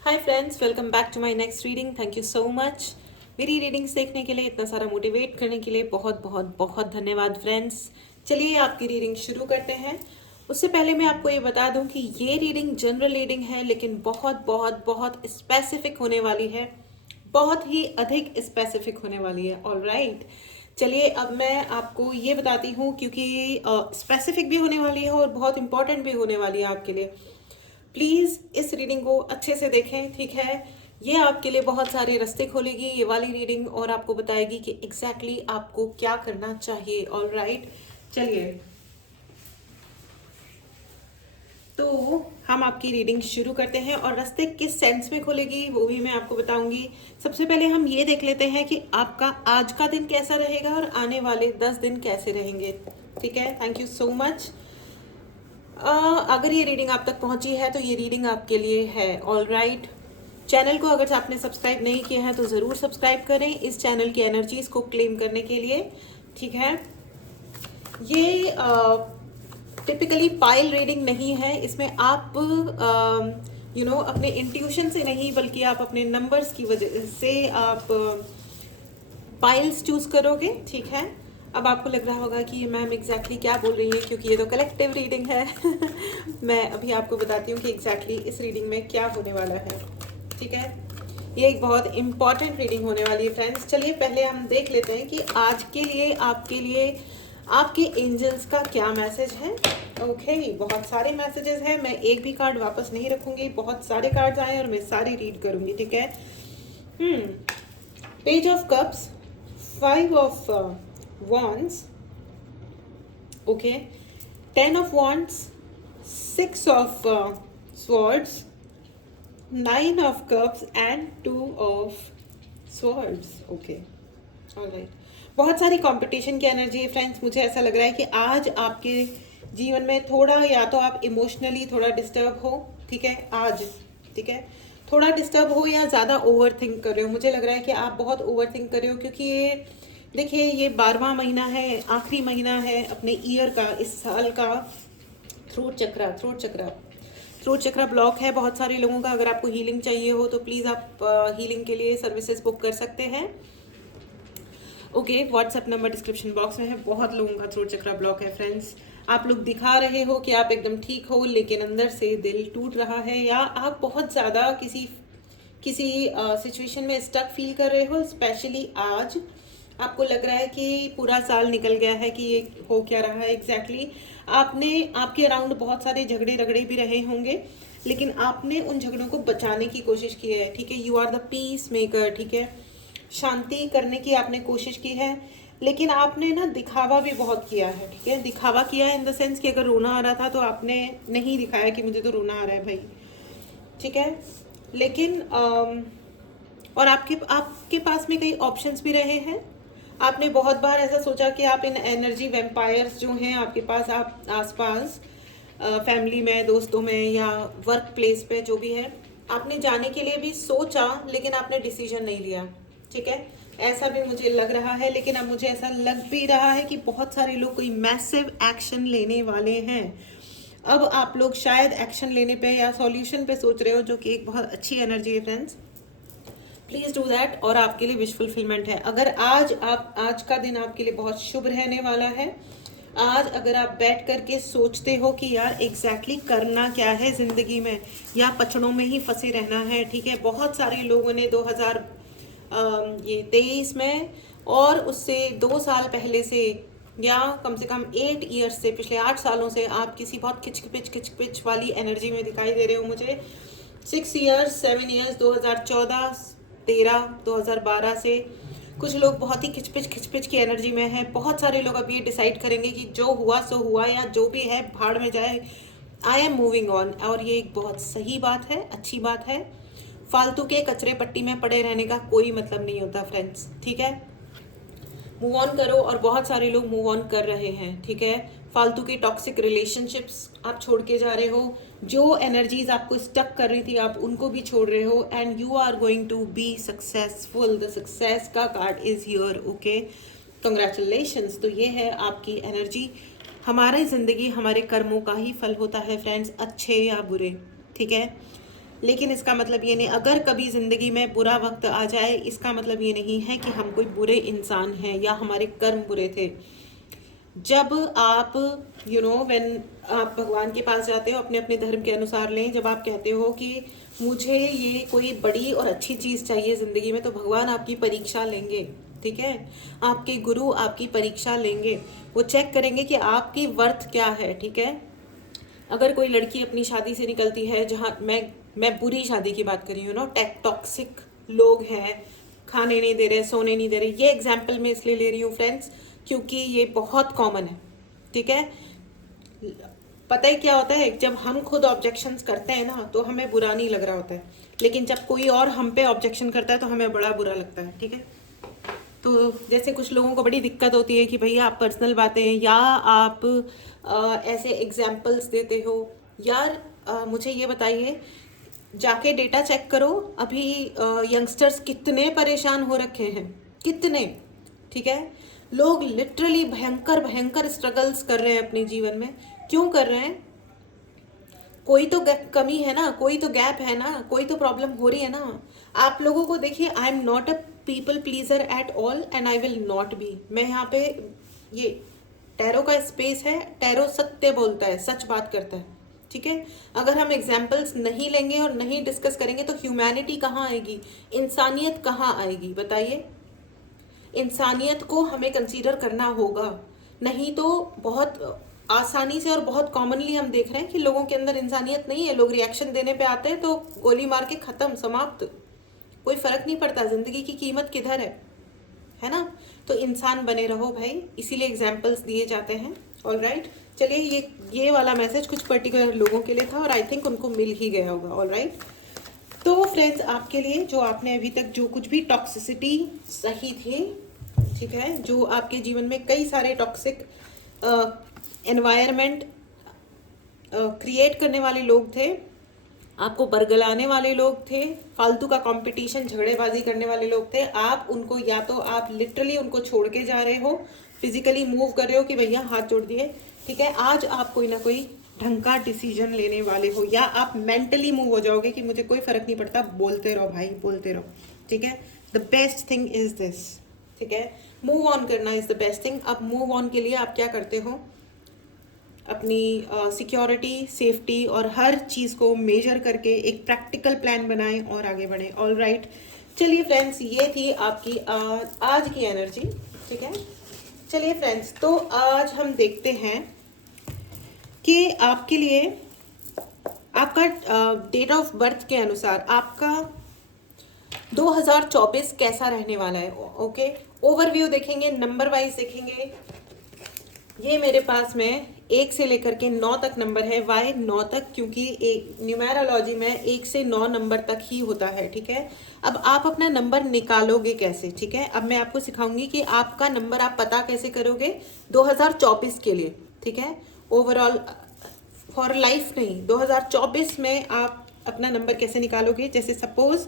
Hi friends, welcome back to my next reading. Thank you so much मेरी readings देखने के लिए, इतना सारा मोटिवेट करने के लिए बहुत बहुत बहुत धन्यवाद फ्रेंड्स। चलिए आपकी रीडिंग शुरू करते हैं। उससे पहले मैं आपको ये बता दूं कि ये रीडिंग जनरल रीडिंग है, लेकिन बहुत बहुत बहुत स्पेसिफिक होने वाली है, बहुत ही अधिक स्पेसिफिक होने वाली है। ऑल राइट, चलिए अब मैं आपको ये बताती हूँ, क्योंकि स्पेसिफिक भी होने वाली है और बहुत इंपॉर्टेंट भी होने वाली है आपके लिए। प्लीज़ इस रीडिंग को अच्छे से देखें, ठीक है। ये आपके लिए बहुत सारे रास्ते खोलेगी ये वाली रीडिंग, और आपको बताएगी कि एग्जैक्टली आपको क्या करना चाहिए। ऑल राइट, चलिए तो हम आपकी रीडिंग शुरू करते हैं, और रास्ते किस सेंस में खोलेगी वो भी मैं आपको बताऊंगी। सबसे पहले हम ये देख लेते हैं कि आपका आज का दिन कैसा रहेगा और आने वाले 10 दिन कैसे रहेंगे, ठीक है। Thank you so much. अगर ये रीडिंग आप तक पहुंची है तो ये रीडिंग आपके लिए है। ऑल राइट, चैनल को अगर आपने सब्सक्राइब नहीं किया है तो ज़रूर सब्सक्राइब करें इस चैनल की एनर्जीज को क्लेम करने के लिए, ठीक है। ये टिपिकली पाइल रीडिंग नहीं है। इसमें आप अपने इंट्यूशन से नहीं, बल्कि आप अपने नंबर्स की वजह से आप पाइल्स चूज करोगे, ठीक है। अब आपको लग रहा होगा कि ये मैम एग्जैक्टली क्या बोल रही है, क्योंकि ये तो कलेक्टिव रीडिंग है। मैं अभी आपको बताती हूँ कि एग्जैक्टली इस रीडिंग में क्या होने वाला है, ठीक है। ये एक बहुत इंपॉर्टेंट रीडिंग होने वाली है फ्रेंड्स। चलिए पहले हम देख लेते हैं कि आज के लिए आपके एंजल्स का क्या मैसेज है। ओके, बहुत सारे मैसेजेस हैं, मैं एक भी कार्ड वापस नहीं रखूंगी, बहुत सारे कार्ड्स आए और मैं सारी रीड करूंगी, ठीक है। Page of cups, 5 of wands, okay, 10 of wands, 6 of swords, 9 of cups and 2 of swords, okay, alright। बहुत सारी कंपटीशन की एनर्जी है फ्रेंड्स। मुझे ऐसा लग रहा है कि आज आपके जीवन में थोड़ा, या तो आप इमोशनली थोड़ा डिस्टर्ब हो, ठीक है आज, ठीक है, थोड़ा डिस्टर्ब हो, या ज़्यादा ओवर थिंक कर रहे हो। मुझे लग रहा है कि आप बहुत ओवर थिंक कर रहे हो, क्योंकि ये देखिए ये 12वां महीना है, आखिरी महीना है अपने ईयर का, इस साल का। थ्रोट चक्रा ब्लॉक है बहुत सारे लोगों का। अगर आपको हीलिंग चाहिए हो तो प्लीज़ आप हीलिंग के लिए सर्विसेज बुक कर सकते हैं। Okay, WhatsApp number description box में है। बहुत लोगों का थ्रोट चक्रा ब्लॉक है फ्रेंड्स। आप लोग दिखा रहे हो कि आप एकदम ठीक हो, लेकिन अंदर से दिल टूट रहा है, या आप बहुत ज़्यादा किसी किसी सिचुएशन में स्टक फील कर रहे हो। स्पेशली आज आपको लग रहा है कि पूरा साल निकल गया है कि ये हो क्या रहा है एग्जैक्टली। आपके अराउंड बहुत सारे झगड़े रगड़े भी रहे होंगे, लेकिन आपने उन झगड़ों को बचाने की कोशिश की है, ठीक है। You are the peacemaker, ठीक है। शांति करने की आपने कोशिश की है, लेकिन आपने ना दिखावा भी बहुत किया है, ठीक है। दिखावा किया है इन द सेंस कि अगर रोना आ रहा था तो आपने नहीं दिखाया कि मुझे तो रोना आ रहा है भाई, ठीक है। लेकिन और आपके पास में कई ऑप्शंस भी रहे हैं। आपने बहुत बार ऐसा सोचा कि आप इन एनर्जी वेम्पायर्स जो हैं आपके पास, आप आसपास फैमिली में, दोस्तों में, या वर्क प्लेस पे जो भी है, आपने जाने के लिए भी सोचा, लेकिन आपने डिसीजन नहीं लिया, ठीक है। ऐसा भी मुझे लग रहा है, लेकिन अब मुझे ऐसा लग भी रहा है कि बहुत सारे लोग कोई मैसिव एक्शन लेने वाले हैं। अब आप लोग शायद एक्शन लेने पे या सॉल्यूशन पे सोच रहे हो, जो कि एक बहुत अच्छी एनर्जी है फ्रेंड्स। प्लीज डू दैट, और आपके लिए विश फुलफिलमेंट है। अगर आज का दिन आपके लिए बहुत शुभ रहने वाला है। आज अगर आप बैठ करके सोचते हो कि यार एग्जैक्टली करना क्या है जिंदगी में, या पछड़ों में ही फंसे रहना है, ठीक है। बहुत सारे लोगों ने 2023 में और उससे 2 साल पहले से, या कम से कम 8 ईयर्स से, पिछले 8 सालों से आप किसी बहुत खिचपिच वाली एनर्जी में दिखाई दे रहे हो मुझे। 6 ईयर्स, 7 ईयर्स, 2014, 13, 2012 से कुछ लोग बहुत ही खिचपिच की एनर्जी में हैं। बहुत सारे लोग अब ये डिसाइड करेंगे कि जो हुआ सो हुआ, या जो भी है भाड़ में जाए, आई एम मूविंग ऑन। और ये एक बहुत सही बात है, अच्छी बात है। फालतू के कचरे पट्टी में पड़े रहने का कोई मतलब नहीं होता फ्रेंड्स, ठीक है। मूव ऑन करो, और बहुत सारे लोग मूव ऑन कर रहे हैं, ठीक है। फालतू की टॉक्सिक रिलेशनशिप्स आप छोड़ के जा रहे हो। जो एनर्जीज आपको स्टक कर रही थी आप उनको भी छोड़ रहे हो, and you are going to be successful. The success का card is here, okay, congratulations. तो ये है आपकी एनर्जी। हमारी ज़िंदगी हमारे कर्मों का ही फल होता है फ्रेंड्स, अच्छे या बुरे, ठीक है। लेकिन इसका मतलब ये नहीं, अगर कभी ज़िंदगी में बुरा वक्त आ जाए, इसका मतलब ये नहीं है कि हम कोई बुरे इंसान हैं या हमारे कर्म बुरे थे। जब आप व्हेन आप भगवान के पास जाते हो, अपने अपने धर्म के अनुसार लें, जब आप कहते हो कि मुझे ये कोई बड़ी और अच्छी चीज़ चाहिए ज़िंदगी में, तो भगवान आपकी परीक्षा लेंगे, ठीक है। आपके गुरु आपकी परीक्षा लेंगे, वो चेक करेंगे कि आपकी वर्थ क्या है, ठीक है। अगर कोई लड़की अपनी शादी से निकलती है, जहाँ मैं बुरी शादी की बात कर रही हूँ, टॉक्सिक लोग हैं, खाने नहीं दे रहे, सोने नहीं दे रहे, ये एग्जाम्पल मैं इसलिए ले रही हूँ फ्रेंड्स क्योंकि ये बहुत कॉमन है, ठीक है। पता है क्या होता है, जब हम खुद ऑब्जेक्शंस करते हैं ना तो हमें बुरा नहीं लग रहा होता है, लेकिन जब कोई और हम पे ऑब्जेक्शन करता है तो हमें बड़ा बुरा लगता है, ठीक है। तो जैसे कुछ लोगों को बड़ी दिक्कत होती है कि भैया आप पर्सनल बातें या आप ऐसे एग्जाम्पल्स देते हो। यार मुझे ये बताइए, जाके डेटा चेक करो, अभी यंगस्टर्स कितने परेशान हो रखे हैं, कितने, ठीक है। लोग लिटरली भयंकर भयंकर स्ट्रगल्स कर रहे हैं अपने जीवन में। क्यों कर रहे हैं? कोई तो कमी है ना, कोई तो गैप है ना, कोई तो प्रॉब्लम हो रही है ना। आप लोगों को देखिए, I am not a people pleaser at all and I will not be. मैं यहाँ पे, ये टैरो का स्पेस है, टैरो सत्य बोलता है, सच बात करता है, ठीक है। अगर हम एग्जाम्पल्स नहीं लेंगे और नहीं डिस्कस करेंगे तो ह्यूमैनिटी कहाँ आएगी, इंसानियत कहाँ आएगी, बताइए। इंसानियत को हमें कंसीडर करना होगा, नहीं तो बहुत आसानी से और बहुत कॉमनली हम देख रहे हैं कि लोगों के अंदर इंसानियत नहीं है। लोग रिएक्शन देने पे आते हैं तो गोली मार के खत्म, समाप्त, कोई फर्क नहीं पड़ता, जिंदगी की कीमत किधर है ना। तो इंसान बने रहो भाई, इसीलिए एग्जाम्पल्स दिए जाते हैं। ऑलराइट, चलिए ये वाला मैसेज कुछ पर्टिकुलर लोगों के लिए था और आई थिंक उनको मिल ही गया होगा। ऑलराइट, तो फ्रेंड्स आपके लिए, जो आपने अभी तक जो कुछ भी टॉक्सिसिटी सही थी, ठीक है, जो आपके जीवन में कई सारे टॉक्सिक एनवायरनमेंट क्रिएट करने वाले लोग थे, आपको बरगलाने वाले लोग थे, फालतू का कंपटीशन झगड़ेबाजी करने वाले लोग थे, आप उनको, या तो आप लिटरली उनको छोड़ के जा रहे हो, फिजिकली मूव कर रहे हो कि भैया हाथ जोड़ दिए, ठीक है। आज आप कोई ना कोई ढंग का डिसीजन लेने वाले हो, या आप मेंटली मूव हो जाओगे कि मुझे कोई फर्क नहीं पड़ता, बोलते रहो भाई, बोलते रहो, ठीक है। The best thing is this, ठीक है, मूव ऑन करना इज द बेस्ट थिंग। अब मूव ऑन के लिए आप क्या करते हो, अपनी सिक्योरिटी, सेफ्टी और हर चीज़ को मेजर करके एक प्रैक्टिकल प्लान बनाएं और आगे बढ़ें। ऑल राइट, चलिए फ्रेंड्स, ये थी आपकी आज की एनर्जी, ठीक है। चलिए फ्रेंड्स, तो आज हम देखते हैं कि आपके लिए आपका डेट ऑफ बर्थ के अनुसार आपका 2024 कैसा रहने वाला है। ओके, ओवरव्यू देखेंगे, नंबर वाइज देखेंगे। ये मेरे पास में 1 से लेकर के 9 तक नंबर है। वाई 9 तक? क्योंकि एक न्यूमेरोलॉजी में 1 से 9 नंबर तक ही होता है, ठीक है। अब आप अपना नंबर निकालोगे कैसे, ठीक है। अब मैं आपको सिखाऊंगी कि आपका नंबर आप पता कैसे करोगे 2024 के लिए, ठीक है। ओवरऑल फॉर लाइफ नहीं, 2024 में आप अपना नंबर कैसे निकालोगे। जैसे सपोज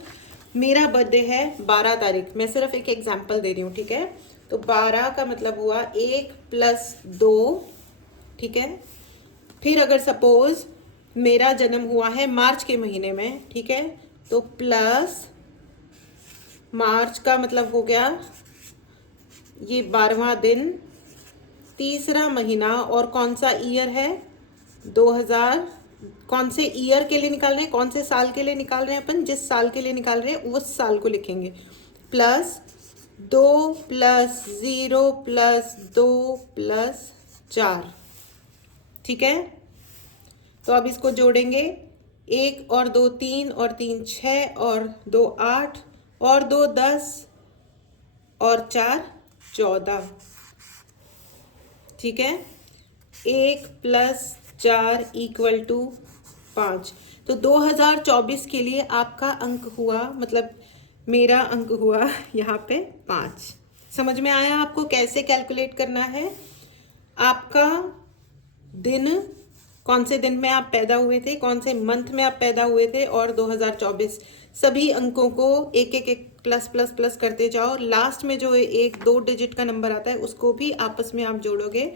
मेरा बर्थडे है 12 तारीख, मैं सिर्फ एक एग्जाम्पल दे रही हूँ, ठीक है। तो 12 का मतलब हुआ 1 + 2, ठीक है। फिर अगर सपोज मेरा जन्म हुआ है मार्च के महीने में, ठीक है, तो प्लस मार्च का मतलब हो गया ये 12वां दिन, तीसरा महीना, और कौन सा ईयर है 2000, कौन से ईयर के लिए निकाल रहे हैं, कौन से साल के लिए निकाल रहे हैं अपन, जिस साल के लिए निकाल रहे हैं उस साल को लिखेंगे। प्लस 2 + 0 + 2 + 4, ठीक है। तो अब इसको जोड़ेंगे, 1 और 2 3 और 3 6 और 2 8 और 2 10 और 4 14, ठीक है। 1 + 4 = 5। तो 2024 के लिए आपका अंक हुआ, मतलब मेरा अंक हुआ यहाँ पे 5। समझ में आया आपको कैसे कैलकुलेट करना है। आपका दिन, कौन से दिन में आप पैदा हुए थे, कौन से मंथ में आप पैदा हुए थे, और 2024, सभी अंकों को एक एक एक प्लस प्लस प्लस करते जाओ। लास्ट में जो 1-2 डिजिट का नंबर आता है उसको भी आपस में आप जोड़ोगे,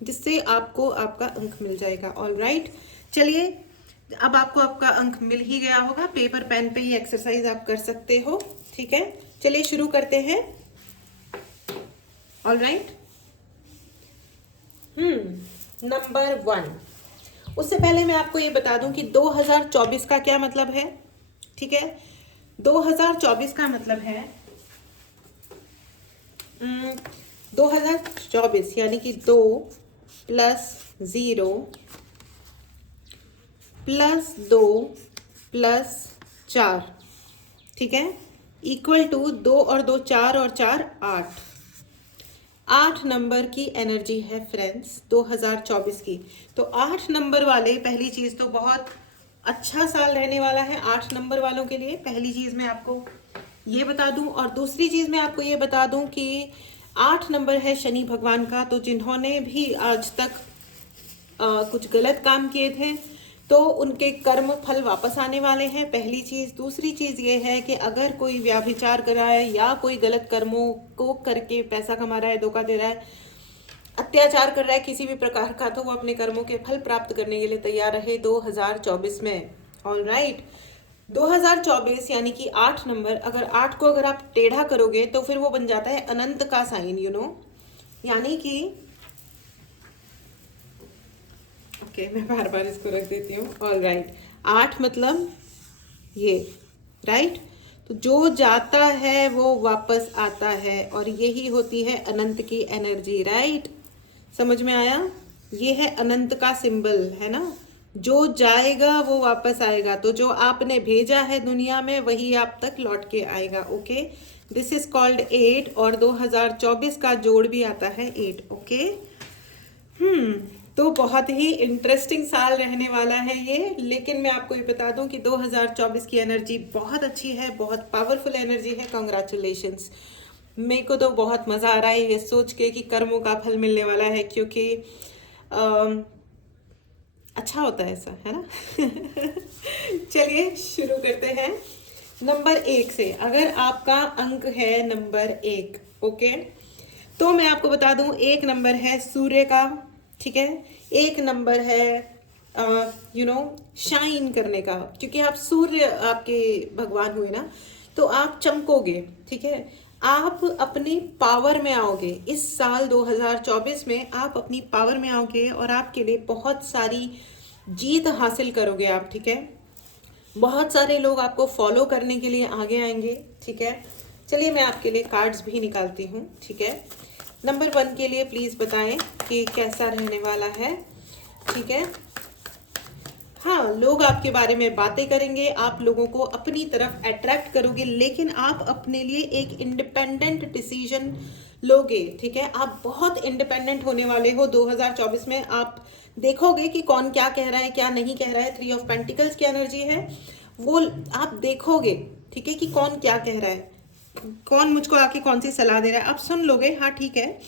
जिससे आपको आपका अंक मिल जाएगा। ऑल राइट, चलिए अब आपको आपका अंक मिल ही गया होगा, पेपर पेन पे ही एक्सरसाइज आप कर सकते हो। ठीक है, चलिए शुरू करते हैं। All right. नंबर 1। उससे पहले मैं आपको ये बता दूं कि 2024 का क्या मतलब है। ठीक है, 2024 का मतलब है 2024 यानी कि 2 + 0 + 2 + 4, ठीक है, = 2 और 2 4 और 4 8। 8 नंबर की एनर्जी है फ्रेंड्स 2024 की। तो 8 नंबर वाले, पहली चीज तो बहुत अच्छा साल रहने वाला है 8 नंबर वालों के लिए। पहली चीज मैं आपको ये बता दूं, और दूसरी चीज मैं आपको ये बता दूं कि 8 नंबर है शनि भगवान का। तो जिन्होंने भी आज तक कुछ गलत काम किए थे तो उनके कर्म फल वापस आने वाले हैं, पहली चीज। दूसरी चीज ये है कि अगर कोई व्याभिचार कर रहा है या कोई गलत कर्मों को करके पैसा कमा रहा है, धोखा दे रहा है, अत्याचार कर रहा है किसी भी प्रकार का, तो वो अपने कर्मों के फल प्राप्त करने के लिए तैयार रहे 2024 में। ऑल राइट, 2024 यानी कि 8 नंबर, अगर 8 को अगर आप टेढ़ा करोगे तो फिर वो बन जाता है अनंत का साइन, यानी कि ओके, मैं बार बार इसको रख देती हूँ। ऑल राइट, 8 मतलब ये, राइट। तो जो जाता है वो वापस आता है, और यही होती है अनंत की एनर्जी, राइट। समझ में आया? ये है अनंत का सिंबल, है ना। जो जाएगा वो वापस आएगा, तो जो आपने भेजा है दुनिया में वही आप तक लौट के आएगा। ओके, दिस इज कॉल्ड 8, और 2024 का जोड़ भी आता है 8। ओके, तो बहुत ही इंटरेस्टिंग साल रहने वाला है ये। लेकिन मैं आपको ये बता दूं कि 2024 की एनर्जी बहुत अच्छी है, बहुत पावरफुल एनर्जी है। कॉन्ग्रेचुलेशंस, मेरे को तो बहुत मज़ा आ रहा है ये सोच के कि कर्मों का फल मिलने वाला है, क्योंकि अच्छा होता है ऐसा, है ना। चलिए शुरू करते हैं नंबर 1 से। अगर आपका अंक है नंबर 1, ओके, तो मैं आपको बता दूं 1 नंबर है सूर्य का, ठीक है। 1 नंबर है शाइन करने का, क्योंकि आप सूर्य आपके भगवान हुए ना, तो आप चमकोगे, ठीक है। आप अपनी पावर में आओगे इस साल 2024 में, आप अपनी पावर में आओगे और आपके लिए बहुत सारी जीत हासिल करोगे आप, ठीक है। बहुत सारे लोग आपको फॉलो करने के लिए आगे आएंगे, ठीक है। चलिए मैं आपके लिए कार्ड्स भी निकालती हूँ, ठीक है। नंबर 1 के लिए प्लीज़ बताएं कि कैसा रहने वाला है, ठीक है। हाँ, लोग आपके बारे में बातें करेंगे, आप लोगों को अपनी तरफ अट्रैक्ट करोगे, लेकिन आप अपने लिए एक इंडिपेंडेंट डिसीजन लोगे, ठीक है। आप बहुत इंडिपेंडेंट होने वाले हो 2024 में। आप देखोगे कि कौन क्या कह रहा है, क्या नहीं कह रहा है। 3 ऑफ पेंटिकल्स की एनर्जी है, वो आप देखोगे, ठीक है, कि कौन क्या कह रहा है, कौन मुझको आके कौन सी सलाह दे रहा है। आप सुन लोगे, हाँ ठीक है,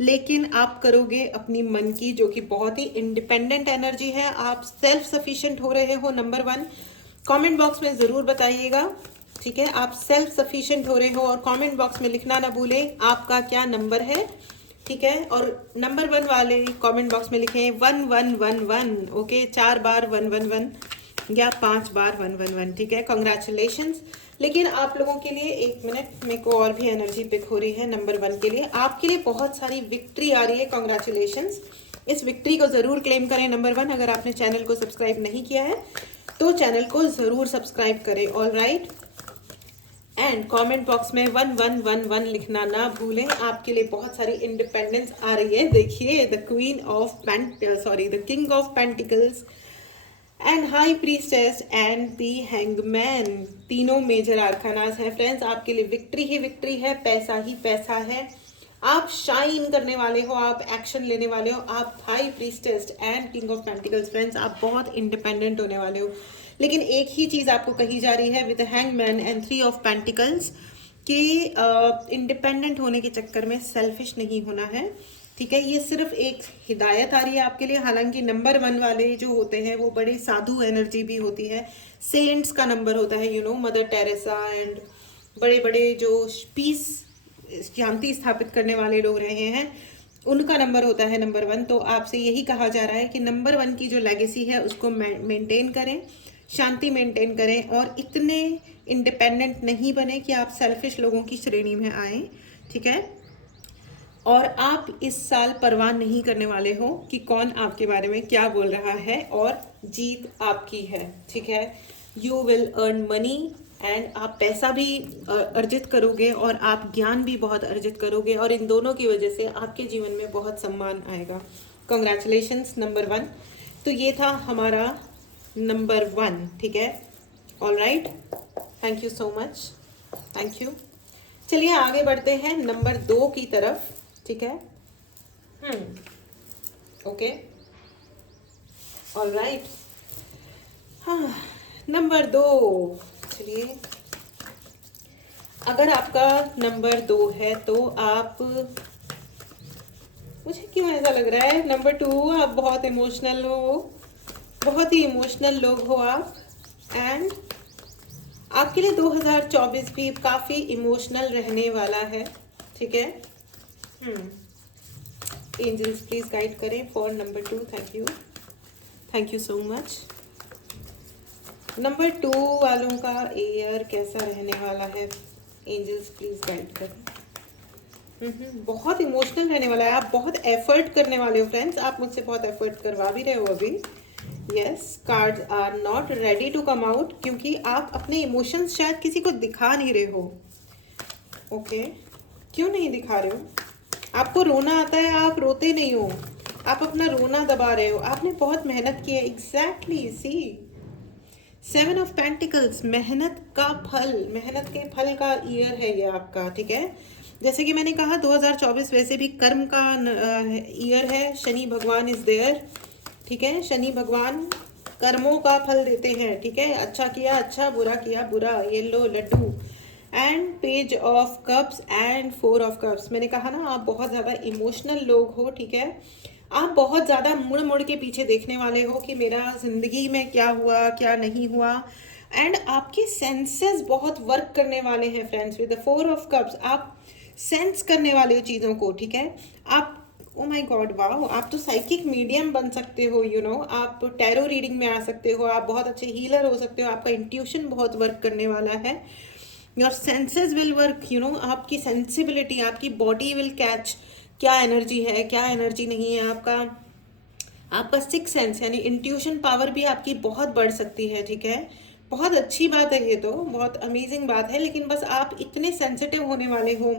लेकिन आप करोगे अपनी मन की, जो कि बहुत ही इंडिपेंडेंट एनर्जी है। आप सेल्फ सफिशिएंट हो रहे हो। नंबर 1 कमेंट बॉक्स में ज़रूर बताइएगा, ठीक है। आप सेल्फ सफिशिएंट हो रहे हो, और कमेंट बॉक्स में लिखना ना भूलें आपका क्या नंबर है, ठीक है। और नंबर 1 वाले कमेंट बॉक्स में लिखें 1111, ओके, 4 बार 111 या 5 बार 111, ठीक है। कॉन्ग्रेचुलेशंस। लेकिन आप लोगों के लिए 1 मिनट, मेरे को और भी एनर्जी पिक हो रही है नंबर 1 के लिए। आपके लिए बहुत सारी विक्ट्री आ रही है, कॉन्ग्रेचुलेशंस। इस विक्ट्री को ज़रूर क्लेम करें नंबर 1। अगर आपने चैनल को सब्सक्राइब नहीं किया है तो चैनल को ज़रूर सब्सक्राइब करें, all right. And comment box में 1111 लिखना ना भूलें। आपके लिए बहुत सारी इंडिपेंडेंस आ रही है। देखिए, the king of pentacles and high priestess and the hangman, तीनों मेजर आर्कानास हैं फ्रेंड्स। आपके लिए विक्ट्री ही विक्ट्री है, पैसा ही पैसा है। आप शाइन करने वाले हो, आप एक्शन लेने वाले हो। आप high priestess and king of pentacles friends, आप बहुत इंडिपेंडेंट होने वाले हो। लेकिन एक ही चीज़ आपको कही जा रही है with hangman and 3 of pentacles कि इंडिपेंडेंट होने के चक्कर में सेल्फिश नहीं होना है, ठीक है। ये सिर्फ एक हिदायत आ रही है आपके लिए। हालांकि नंबर 1 वाले जो होते हैं वो बड़े साधु एनर्जी भी होती है, सेंट्स का नंबर होता है, मदर टेरेसा एंड बड़े बड़े जो पीस शांति स्थापित करने वाले लोग रहे हैं। उनका नंबर होता है नंबर 1। तो आपसे यही कहा जा रहा है कि नंबर 1 की जो लेगेसी है उसको मेंटेन करें, शांति मेंटेन करें, और इतने इंडिपेंडेंट नहीं बने कि आप सेल्फिश लोगों की श्रेणी में आए, ठीक है। और आप इस साल परवाह नहीं करने वाले हो कि कौन आपके बारे में क्या बोल रहा है, और जीत आपकी है, ठीक है। You will earn money, and आप पैसा भी अर्जित करोगे, और आप ज्ञान भी बहुत अर्जित करोगे, और इन दोनों की वजह से आपके जीवन में बहुत सम्मान आएगा। Congratulations number 1। तो ये था हमारा नंबर 1, ठीक है। All right, thank you so much, thank you. चलिए आगे बढ़ते हैं नंबर 2 की तरफ, ठीक है। Okay, all right. हाँ, नंबर 2। चलिए, अगर आपका नंबर 2 है तो आप, मुझे क्यों ऐसा लग रहा है नंबर 2 आप बहुत इमोशनल हो, बहुत ही इमोशनल लोग हो आप, एंड आपके लिए 2024 भी काफ़ी इमोशनल रहने वाला है, ठीक है। एंजल्स प्लीज गाइड करें for number 2, thank you so much. Number 2 वालों का ईयर कैसा रहने वाला है, एंजल्स प्लीज गाइड करें। बहुत इमोशनल रहने वाला है, आप बहुत एफर्ट करने वाले हो फ्रेंड्स, आप मुझसे बहुत एफर्ट करवा भी रहे हो अभी। Yes, cards are not ready to come out, क्योंकि आप अपने इमोशंस शायद किसी को दिखा नहीं रहे हो। ओके, क्यों नहीं दिखा रहे हो? आपको रोना आता है, आप रोते नहीं हो, आप अपना रोना दबा रहे हो, आपने बहुत मेहनत की है। एग्जैक्टली, सी 7 ऑफ पेंटिकल्स, मेहनत का फल, मेहनत के फल का ईयर है ये आपका, ठीक है। जैसे कि मैंने कहा 2024 वैसे भी कर्म का ईयर है, शनि भगवान इज देयर, ठीक है। शनि भगवान कर्मों का फल देते हैं, ठीक है। अच्छा किया अच्छा, बुरा किया बुरा, ये लो लड्डू। And page of cups and 4 of cups, मैंने कहा ना आप बहुत ज़्यादा इमोशनल लोग हो, ठीक है। आप बहुत ज़्यादा मुड़ मुड़ के पीछे देखने वाले हो कि मेरा ज़िंदगी में क्या हुआ क्या नहीं हुआ, एंड आपके सेंसेस बहुत वर्क करने वाले हैं friends. With the 4 of cups आप सेंस करने वाले हो चीज़ों को, ठीक है। आप, ओ माय गॉड, वाह, आप तो साइकिक मीडियम बन सकते हो, यू नो, आप टैरो रीडिंग में आ सकते हो, आप बहुत अच्छे हीलर हो सकते हो, आपका इंट्यूशन बहुत वर्क करने वाला है। Your senses will work, you know, आपकी सेंसिबिलिटी, आपकी बॉडी विल कैच क्या एनर्जी है क्या एनर्जी नहीं है। आपका सिक्स सेंस यानी इंट्यूशन पावर भी आपकी बहुत बढ़ सकती है, ठीक है। बहुत अच्छी बात है, ये तो बहुत अमेजिंग बात है, लेकिन बस आप इतने सेंसिटिव होने वाले हो,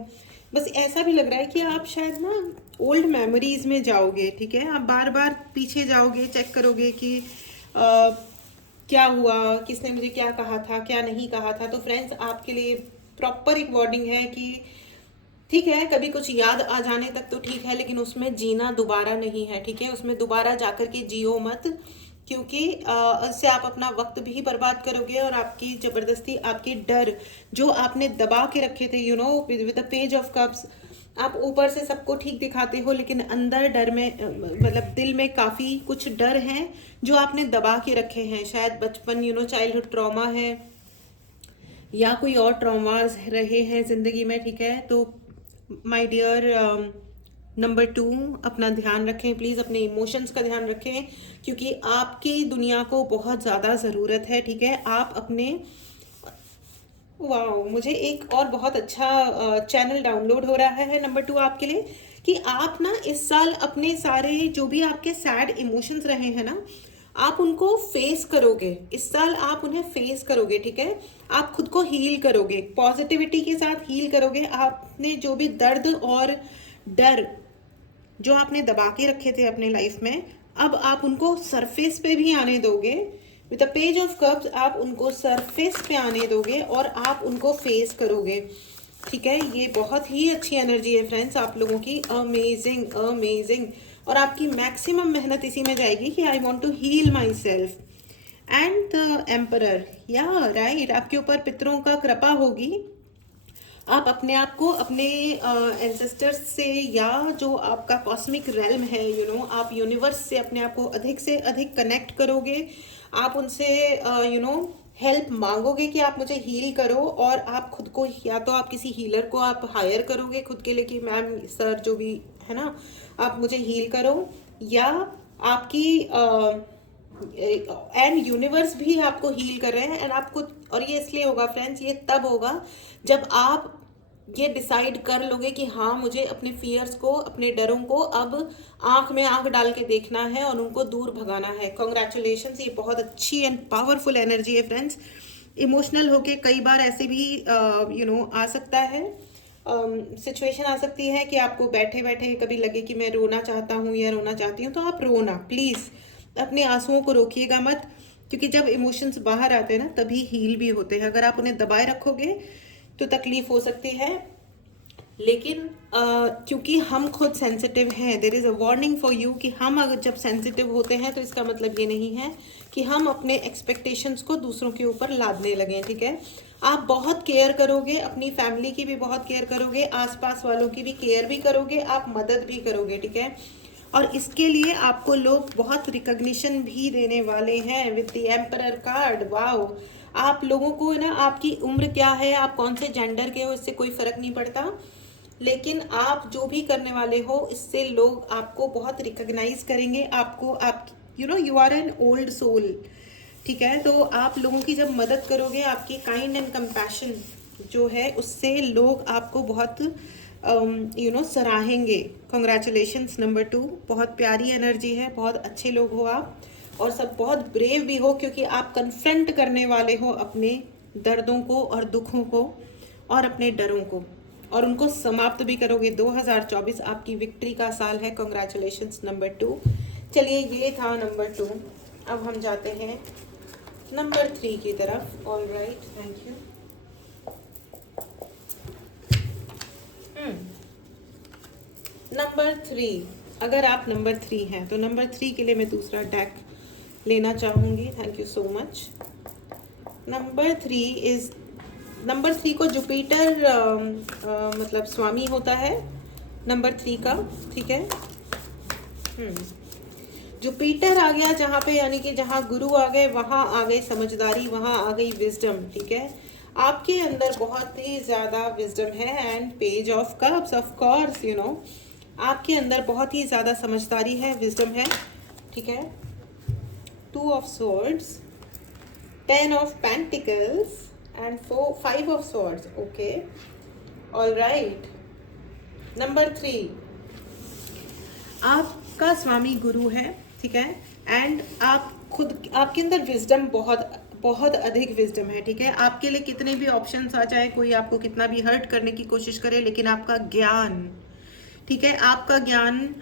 बस ऐसा भी लग रहा है कि आप शायद ना ओल्ड मेमोरीज में जाओगे, ठीक है। आप बार बार पीछे जाओगे, चेक करोगे कि क्या हुआ, किसने मुझे क्या कहा था क्या नहीं कहा था। तो फ्रेंड्स, आपके लिए प्रॉपर एक वार्निंग है कि ठीक है, कभी कुछ याद आ जाने तक तो ठीक है, लेकिन उसमें जीना दोबारा नहीं है, ठीक है। उसमें दोबारा जाकर के जियो मत, क्योंकि उससे आप अपना वक्त भी बर्बाद करोगे, और आपकी ज़बरदस्ती, आपके डर जो आपने दबा के रखे थे, you know, with the page of cups, आप ऊपर से सबको ठीक दिखाते हो, लेकिन अंदर डर में, मतलब दिल में काफ़ी कुछ डर हैं जो आपने दबा के रखे हैं। शायद बचपन, यू नो, चाइल्डहुड ट्रॉमा है, या कोई और ट्रॉमास रहे हैं ज़िंदगी में, ठीक है। तो माय डियर नंबर 2, अपना ध्यान रखें प्लीज़, अपने इमोशंस का ध्यान रखें, क्योंकि आपकी दुनिया को बहुत ज़्यादा ज़रूरत है, ठीक है। आप अपने, वाह, मुझे एक और बहुत अच्छा चैनल डाउनलोड हो रहा है नंबर 2 आपके लिए, कि आप ना इस साल अपने सारे जो भी आपके सैड इमोशंस रहे हैं ना, आप उनको फेस करोगे, इस साल आप उन्हें फेस करोगे, ठीक है। आप खुद को हील करोगे, पॉजिटिविटी के साथ हील करोगे। आपने जो भी दर्द और डर जो आपने दबा के रखे थे अपने लाइफ में, अब आप उनको सरफेस पे भी आने दोगे। With the page of cups आप उनको सरफेस पे आने दोगे और आप उनको फेस करोगे, ठीक है। ये बहुत ही अच्छी एनर्जी है फ्रेंड्स आप लोगों की, अमेजिंग अमेजिंग। और आपकी मैक्सिमम मेहनत इसी में जाएगी कि I want to heal myself and the emperor, या राइट, आपके ऊपर पितरों का कृपा होगी। आप अपने आप को अपने एंसेस्टर्स से, या जो आपका कॉस्मिक रेल्म है, यू नो, आप यूनिवर्स से अपने आप को अधिक से अधिक कनेक्ट करोगे। आप उनसे यू नो हेल्प मांगोगे कि आप मुझे हील करो, और आप खुद को, या तो आप किसी हीलर को आप हायर करोगे खुद के लिए कि मैम सर जो भी है ना। आप मुझे हील करो, या आपकी एंड यूनिवर्स भी आपको हील कर रहे हैं। एंड आपको, और ये इसलिए होगा फ्रेंड्स, ये तब होगा जब आप ये डिसाइड कर लोगे कि हाँ मुझे अपने फियर्स को, अपने डरों को अब आंख में आंख डाल के देखना है और उनको दूर भगाना है। कॉन्ग्रेचुलेशंस, ये बहुत अच्छी एंड पावरफुल एनर्जी है फ्रेंड्स। इमोशनल होके कई बार ऐसे भी आ सकता है, सिचुएशन आ सकती है कि आपको बैठे बैठे कभी लगे कि मैं रोना चाहता हूँ या रोना चाहती हूँ, तो आप रोना प्लीज़, अपने आंसुओं को रोकिएगा मत, क्योंकि जब इमोशंस बाहर आते हैं ना तभी हील भी होते हैं। अगर आप उन्हें दबाए रखोगे तो तकलीफ हो सकती है। लेकिन क्योंकि हम खुद सेंसिटिव हैं, there is a warning for you कि हम अगर जब सेंसिटिव होते हैं तो इसका मतलब ये नहीं है कि हम अपने एक्सपेक्टेशंस को दूसरों के ऊपर लादने लगें, ठीक है। आप बहुत केयर करोगे, अपनी फैमिली की भी बहुत केयर करोगे, आसपास वालों की भी केयर भी करोगे, आप मदद भी करोगे, ठीक है। और इसके लिए आपको लोग बहुत रिकग्निशन भी देने वाले हैं with the emperor card. Wow, आप लोगों को ना, आपकी उम्र क्या है, आप कौन से जेंडर के हो, इससे कोई फर्क नहीं पड़ता, लेकिन आप जो भी करने वाले हो इससे लोग आपको बहुत रिकग्नाइज करेंगे। आपको, आप you are an old soul, ठीक है। तो आप लोगों की जब मदद करोगे, आपकी काइंड एंड कंपैशन जो है, उससे लोग आपको बहुत सराहेंगे। कॉन्ग्रेचुलेशंस नंबर 2, बहुत प्यारी एनर्जी है, बहुत अच्छे लोग हो आप, और सब बहुत ब्रेव भी हो, क्योंकि आप कन्फ्रंट करने वाले हो अपने दर्दों को और दुखों को और अपने डरों को, और उनको समाप्त भी करोगे। 2024 आपकी विक्ट्री का साल है। Congratulations number 2। चलिए, ये था नंबर 2। अब हम जाते हैं नंबर 3 की तरफ। All right, thank you. Number 3, अगर आप नंबर 3 हैं तो नंबर 3 के लिए मैं दूसरा डेक लेना चाहूँगी। Thank you so much. Number 3 को जुपिटर मतलब स्वामी होता है नंबर 3 का, ठीक है। जुपिटर आ गया जहाँ पे, यानी कि जहाँ गुरु आ गए वहाँ आ गई समझदारी, वहाँ आ गई विजडम, ठीक है। आपके अंदर बहुत ही ज़्यादा विजडम है। And page of cups, of course आपके अंदर बहुत ही ज़्यादा समझदारी है, विजडम है, ठीक है। 2 of swords, 10 of pentacles and 5 of swords, okay, all right। Number 3, आपका स्वामी गुरु है, ठीक है। एंड आप खुद, आपके अंदर विजडम बहुत बहुत अधिक विजडम है, ठीक है। आपके लिए कितने भी ऑप्शंस आ जाए, कोई आपको कितना भी हर्ट करने की कोशिश करे, लेकिन आपका ज्ञान, ठीक है, आपका ज्ञान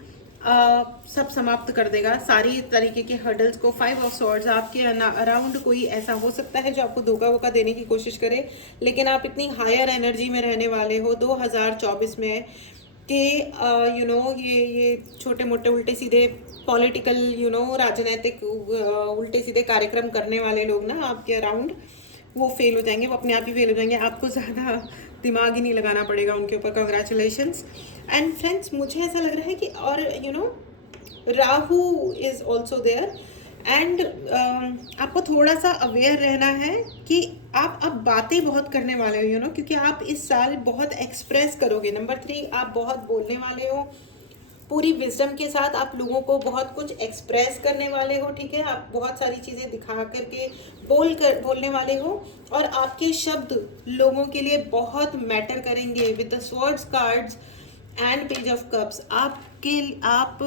सब समाप्त कर देगा सारी तरीके के हर्डल्स को। 5 ऑफ सॉर्ड्स, आपके अराउंड कोई ऐसा हो सकता है जो आपको धोखा वोखा देने की कोशिश करे, लेकिन आप इतनी हायर एनर्जी में रहने वाले हो 2024 में कि ये छोटे मोटे उल्टे सीधे पॉलिटिकल राजनीतिक उल्टे सीधे कार्यक्रम करने वाले लोग ना आपके अराउंड, वो फेल हो जाएंगे, वो अपने आप ही फेल हो जाएंगे। आपको ज़्यादा दिमाग ही नहीं लगाना पड़ेगा उनके ऊपर। कॉन्ग्रेचुलेशंस। एंड फ्रेंड्स, मुझे ऐसा लग रहा है कि, और Rahu is also there. And आपको थोड़ा सा अवेयर रहना है कि आप अब बातें बहुत करने वाले हो, क्योंकि आप इस साल बहुत एक्सप्रेस करोगे। नंबर 3, आप बहुत बोलने वाले हो, पूरी विजडम के साथ आप लोगों को बहुत कुछ एक्सप्रेस करने वाले हो, ठीक है। आप बहुत सारी चीज़ें दिखा करके बोलने वाले हो, और आपके शब्द लोगों के लिए बहुत मैटर करेंगे। With the swords cards and page of cups, आप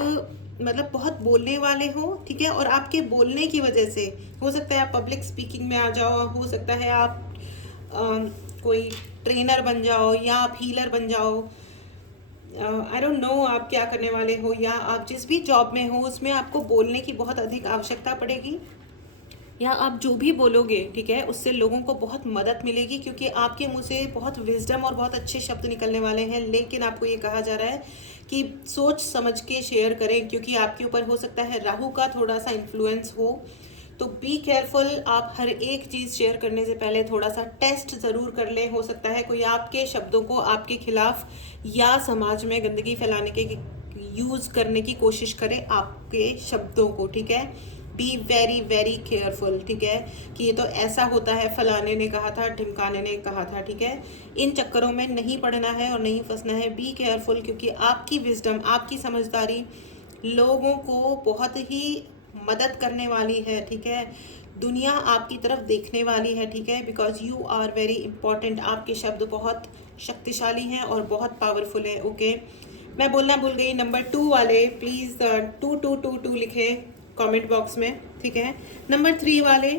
मतलब बहुत बोलने वाले हो, ठीक है। और आपके बोलने की वजह से हो सकता है आप पब्लिक स्पीकिंग में आ जाओ, हो सकता है आप कोई ट्रेनर बन जाओ, या आप हीलर बन जाओ, आई डोंट नो आप क्या करने वाले हो, या आप जिस भी जॉब में हो उसमें आपको बोलने की बहुत अधिक आवश्यकता पड़ेगी, या आप जो भी बोलोगे, ठीक है, उससे लोगों को बहुत मदद मिलेगी, क्योंकि आपके मुंह से बहुत विजडम और बहुत अच्छे शब्द निकलने वाले हैं। लेकिन आपको ये कहा जा रहा है कि सोच समझ के शेयर करें, क्योंकि आपके ऊपर हो सकता है राहु का थोड़ा सा इन्फ्लुएंस हो, तो बी केयरफुल। आप हर एक चीज़ शेयर करने से पहले थोड़ा सा टेस्ट ज़रूर कर लें। हो सकता है कोई आपके शब्दों को आपके खिलाफ या समाज में गंदगी फैलाने के यूज़ करने की कोशिश करे आपके शब्दों को, ठीक है। बी वेरी वेरी केयरफुल, ठीक है, कि ये तो ऐसा होता है, फलाने ने कहा था, ढिमकाने ने कहा था, ठीक है। इन चक्करों में नहीं पड़ना है और नहीं फंसना है। बी केयरफुल, क्योंकि आपकी विजडम, आपकी समझदारी लोगों को बहुत ही मदद करने वाली है, ठीक है। दुनिया आपकी तरफ देखने वाली है, ठीक है, because you are very important. आपके शब्द बहुत शक्तिशाली हैं और बहुत पावरफुल है। ओके, मैं बोलना भूल गई, नंबर 2 वाले प्लीज़ 2222 लिखे कमेंट बॉक्स में, ठीक है। नंबर 3 वाले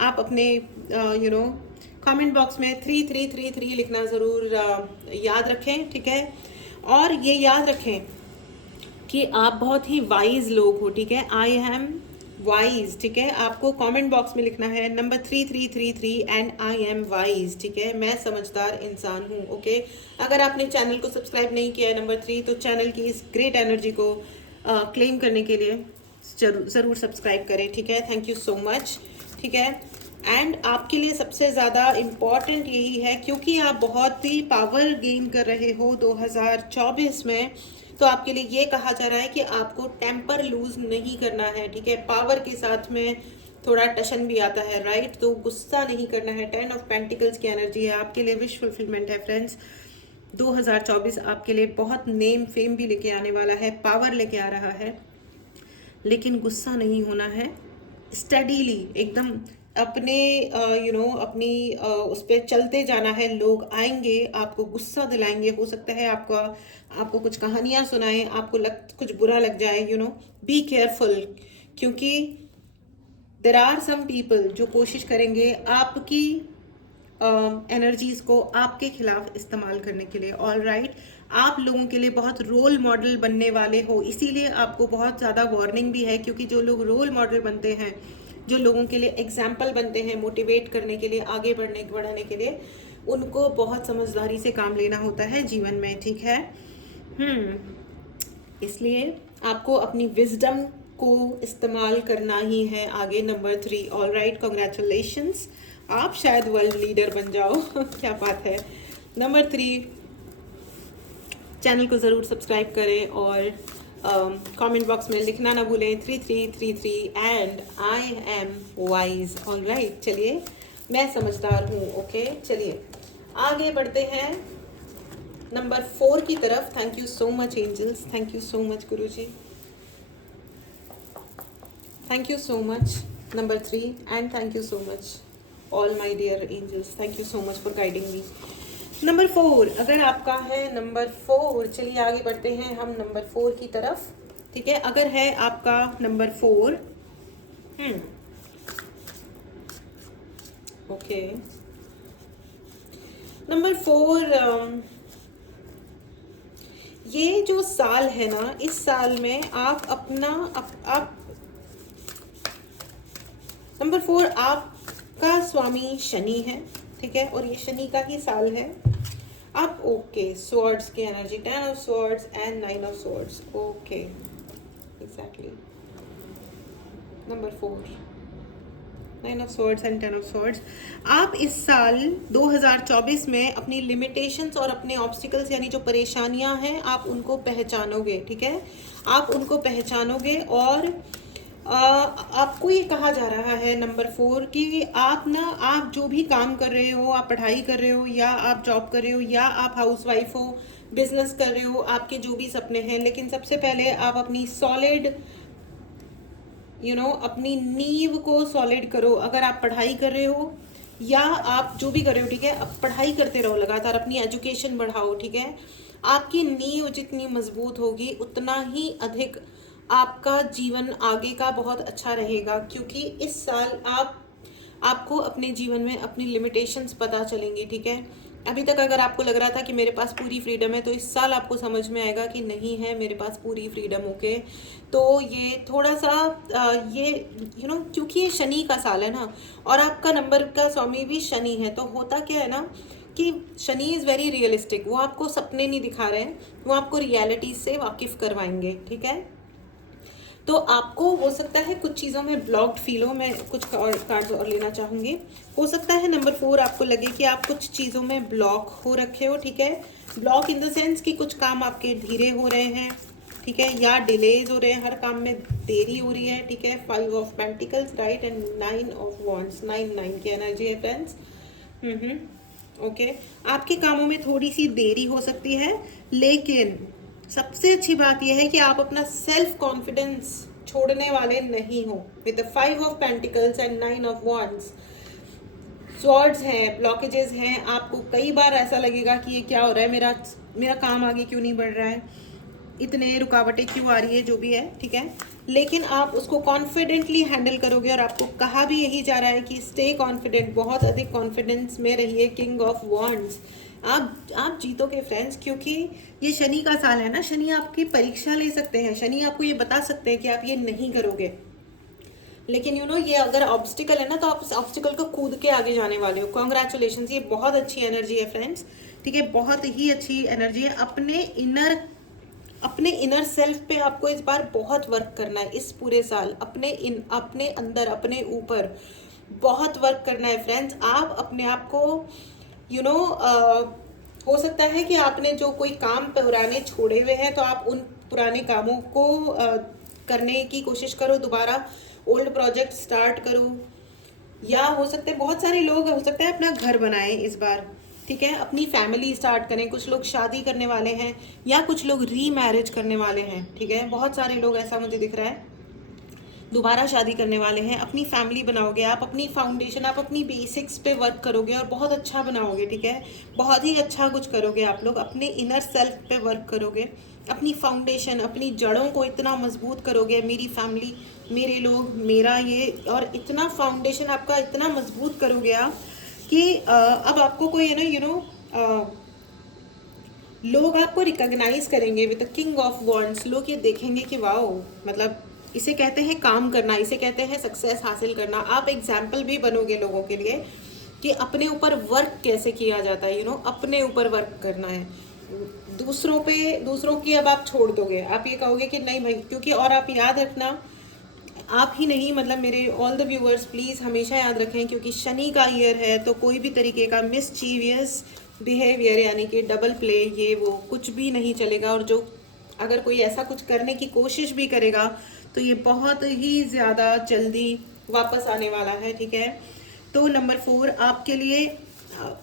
आप अपने कमेंट बॉक्स में 3333 लिखना ज़रूर याद रखें, ठीक है। और ये याद रखें कि आप बहुत ही वाइज लोग हो, ठीक है। आई एम वाइज, ठीक है, आपको कमेंट बॉक्स में लिखना है number 3333 and I am wise, ठीक है, मैं समझदार इंसान हूँ। ओके, अगर आपने चैनल को सब्सक्राइब नहीं किया है नंबर 3, तो चैनल की इस ग्रेट एनर्जी को क्लेम करने के लिए ज़रूर सब्सक्राइब करें, ठीक है। थैंक यू सो मच, ठीक है। एंड आपके लिए सबसे ज़्यादा इम्पॉर्टेंट यही है, क्योंकि आप बहुत ही पावर गेन कर रहे हो 2024 में, तो आपके लिए ये कहा जा रहा है कि आपको टेम्पर लूज नहीं करना है, ठीक है। पावर के साथ में थोड़ा टशन भी आता है, राइट, तो गुस्सा नहीं करना है। 10 ऑफ पेंटिकल्स की एनर्जी है आपके लिए, विश फुलफिलमेंट है फ्रेंड्स। 2024 आपके लिए बहुत नेम फेम भी लेके आने वाला है, पावर लेके आ रहा है, लेकिन गुस्सा नहीं होना है। स्टडीली एकदम अपने अपनी उस पर चलते जाना है। लोग आएंगे, आपको गुस्सा दिलाएंगे, हो सकता है आपको कुछ कहानियां सुनाएं, आपको कुछ बुरा लग जाए, बी केयरफुल, क्योंकि देर आर सम पीपल जो कोशिश करेंगे आपकी एनर्जीज को आपके खिलाफ इस्तेमाल करने के लिए। ऑल राइट, आप लोगों के लिए बहुत रोल मॉडल बनने वाले हो, इसीलिए आपको बहुत ज़्यादा वार्निंग भी है, क्योंकि जो लोग रोल मॉडल बनते हैं, जो लोगों के लिए एग्जाम्पल बनते हैं, मोटिवेट करने के लिए, आगे बढ़ाने के लिए, उनको बहुत समझदारी से काम लेना होता है जीवन में, ठीक है। इसलिए आपको अपनी विजडम को इस्तेमाल करना ही है आगे। नंबर 3, ऑल राइट, कॉन्ग्रेचुलेशंस, आप शायद वर्ल्ड लीडर बन जाओ क्या बात है। नंबर 3, चैनल को ज़रूर सब्सक्राइब करें और कमेंट बॉक्स में लिखना ना भूलें 3333 and I am wise. All right, चलिए, मैं समझदार हूँ। ओके, चलिए आगे बढ़ते हैं नंबर 4 की तरफ। Thank you so much angels, thank you so much Guruji, thank you so much number 3 and thank you so much all my dear angels, thank you so much for guiding me. Number 4 अगर आपका है number 4, चलिए आगे बढ़ते हैं हम number 4 की तरफ, ठीक है। अगर है आपका नंबर 4, ओके, नंबर 4, ये जो साल है ना, इस साल में आप अपना आप नंबर 4 आपका स्वामी शनि है, ठीक है, और ये शनि का ही साल है। आप ओके, स्वॉर्ड्स की energy, 10 of swords and 9 of swords, okay, exactly, number 4, 9 of swords and 10 of swords. आप इस साल 2024 में अपनी लिमिटेशंस और अपने ऑब्स्टिकल्स, यानी जो परेशानियां हैं, आप उनको पहचानोगे, ठीक है, आप उनको पहचानोगे। और आपको ये कहा जा रहा है नंबर 4 कि आप जो भी काम कर रहे हो, आप पढ़ाई कर रहे हो या आप जॉब कर रहे हो या आप हाउसवाइफ हो, बिजनेस कर रहे हो, आपके जो भी सपने हैं, लेकिन सबसे पहले आप अपनी सॉलिड अपनी नींव को सॉलिड करो। अगर आप पढ़ाई कर रहे हो या आप जो भी कर रहे हो, ठीक है, अब पढ़ाई करते रहो लगातार, अपनी एजुकेशन बढ़ाओ, ठीक है। आपकी नींव जितनी मजबूत होगी उतना ही अधिक आपका जीवन आगे का बहुत अच्छा रहेगा, क्योंकि इस साल आपको अपने जीवन में अपनी लिमिटेशंस पता चलेंगी, ठीक है। अभी तक अगर आपको लग रहा था कि मेरे पास पूरी फ्रीडम है, तो इस साल आपको समझ में आएगा कि नहीं है मेरे पास पूरी फ्रीडम। ओके, तो ये थोड़ा सा ये क्योंकि ये शनि का साल है ना, और आपका नंबर का स्वामी भी शनि है, तो होता क्या है ना कि शनि इज़ वेरी रियलिस्टिक। वो आपको सपने नहीं दिखा रहे हैं, वो आपको रियलिटी से वाकिफ़ करवाएंगे, ठीक है। तो आपको हो सकता है कुछ चीज़ों में ब्लॉक्ड फील हो। मैं कुछ कार्ड्स और लेना चाहूँगी। हो सकता है नंबर 4 आपको लगे कि आप कुछ चीज़ों में ब्लॉक हो रखे हो, ठीक है। ब्लॉक इन द सेंस कि कुछ काम आपके धीरे हो रहे हैं, ठीक है, या डिलेज हो रहे हैं, हर काम में देरी हो रही है, ठीक है। 5 of pentacles, right, and 9 of wands, 9 की एनर्जी है फ्रेंड्स। ओके, आपके कामों में थोड़ी सी देरी हो सकती है, लेकिन सबसे अच्छी बात यह है कि आप अपना सेल्फ कॉन्फिडेंस छोड़ने वाले नहीं हो। With the 5 of pentacles and 9 of wands, swords हैं, ब्लॉकेजेस हैं, आपको कई बार ऐसा लगेगा कि ये क्या हो रहा है, मेरा काम आगे क्यों नहीं बढ़ रहा है, इतने रुकावटें क्यों आ रही है, जो भी है, ठीक है। लेकिन आप उसको कॉन्फिडेंटली हैंडल करोगे, और आपको कहा भी यही जा रहा है कि स्टे कॉन्फिडेंट, बहुत अधिक कॉन्फिडेंस में रहिए। किंग ऑफ वॉन्ड्स, आप जीतोगे फ्रेंड्स, क्योंकि ये शनि का साल है ना। शनि आपकी परीक्षा ले सकते हैं, शनि आपको ये बता सकते हैं कि आप ये नहीं करोगे, लेकिन ये अगर ऑब्स्टिकल है ना, तो आप उस ऑब्स्टिकल को कूद के आगे जाने वाले हो। कॉन्ग्रेचुलेशन, ये बहुत अच्छी एनर्जी है फ्रेंड्स, ठीक है, बहुत ही अच्छी एनर्जी है। अपने इनर सेल्फ पे आपको इस बार बहुत वर्क करना है, इस पूरे साल अपने अंदर, अपने ऊपर बहुत वर्क करना है फ्रेंड्स। आप अपने आप को हो सकता है कि आपने जो कोई काम पुराने छोड़े हुए हैं, तो आप उन पुराने कामों को करने की कोशिश करो, दोबारा ओल्ड प्रोजेक्ट स्टार्ट करो। या हो सकते हैं, बहुत सारे लोग हो सकता है अपना घर बनाएं इस बार, ठीक है, अपनी फैमिली स्टार्ट करें। कुछ लोग शादी करने वाले हैं, या कुछ लोग रीमैरिज करने वाले हैं, ठीक है, बहुत सारे लोग ऐसा मुझे दिख रहा है, दोबारा शादी करने वाले हैं। अपनी फैमिली बनाओगे आप, अपनी फाउंडेशन, आप अपनी बेसिक्स पे वर्क करोगे और बहुत अच्छा बनाओगे, ठीक है, बहुत ही अच्छा कुछ करोगे आप लोग। अपने इनर सेल्फ पे वर्क करोगे, अपनी फाउंडेशन, अपनी जड़ों को इतना मजबूत करोगे, मेरी फैमिली, मेरे लोग, मेरा ये, और इतना फाउंडेशन आपका इतना मजबूत करोगे आप कि अब आपको कोई लोग आपको रिकॉग्नाइज करेंगे with the king of wands. लोग ये देखेंगे कि वाओ, मतलब इसे कहते हैं काम करना, इसे कहते हैं सक्सेस हासिल करना। आप एग्जाम्पल भी बनोगे लोगों के लिए कि अपने ऊपर वर्क कैसे किया जाता है, अपने ऊपर वर्क करना है। दूसरों की अब आप छोड़ दोगे, आप ये कहोगे कि नहीं भाई, क्योंकि, और आप याद रखना, आप ही नहीं, मतलब मेरे ऑल द व्यूअर्स प्लीज़ हमेशा याद रखें, क्योंकि शनि का ईयर है, तो कोई भी तरीके का मिसचीवियस बिहेवियर, यानी कि डबल प्ले, ये वो कुछ भी नहीं चलेगा। और जो अगर कोई ऐसा कुछ करने की कोशिश भी करेगा, तो ये बहुत ही ज़्यादा जल्दी वापस आने वाला है, ठीक है। तो नंबर 4 आपके लिए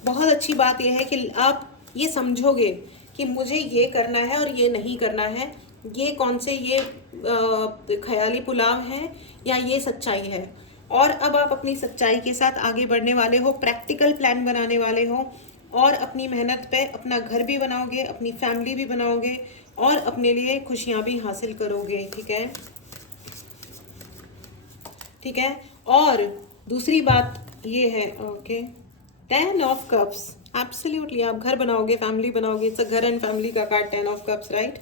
बहुत अच्छी बात यह है कि आप ये समझोगे कि मुझे ये करना है और ये नहीं करना है, ये कौन से ये ख्याली पुलाव है या ये सच्चाई है। और अब आप अपनी सच्चाई के साथ आगे बढ़ने वाले हो, प्रैक्टिकल प्लान बनाने वाले हो, और अपनी मेहनत पे अपना घर भी बनाओगे, अपनी फैमिली भी बनाओगे, और अपने लिए खुशियाँ भी हासिल करोगे, ठीक है, ठीक है। और दूसरी बात ये है, ओके, 10 ऑफ कप्स, एब्सोल्युटली आप घर बनाओगे, फैमिली बनाओगे, इट्स अ घर एंड फैमिली का कार्ड 10 ऑफ कप्स, राइट।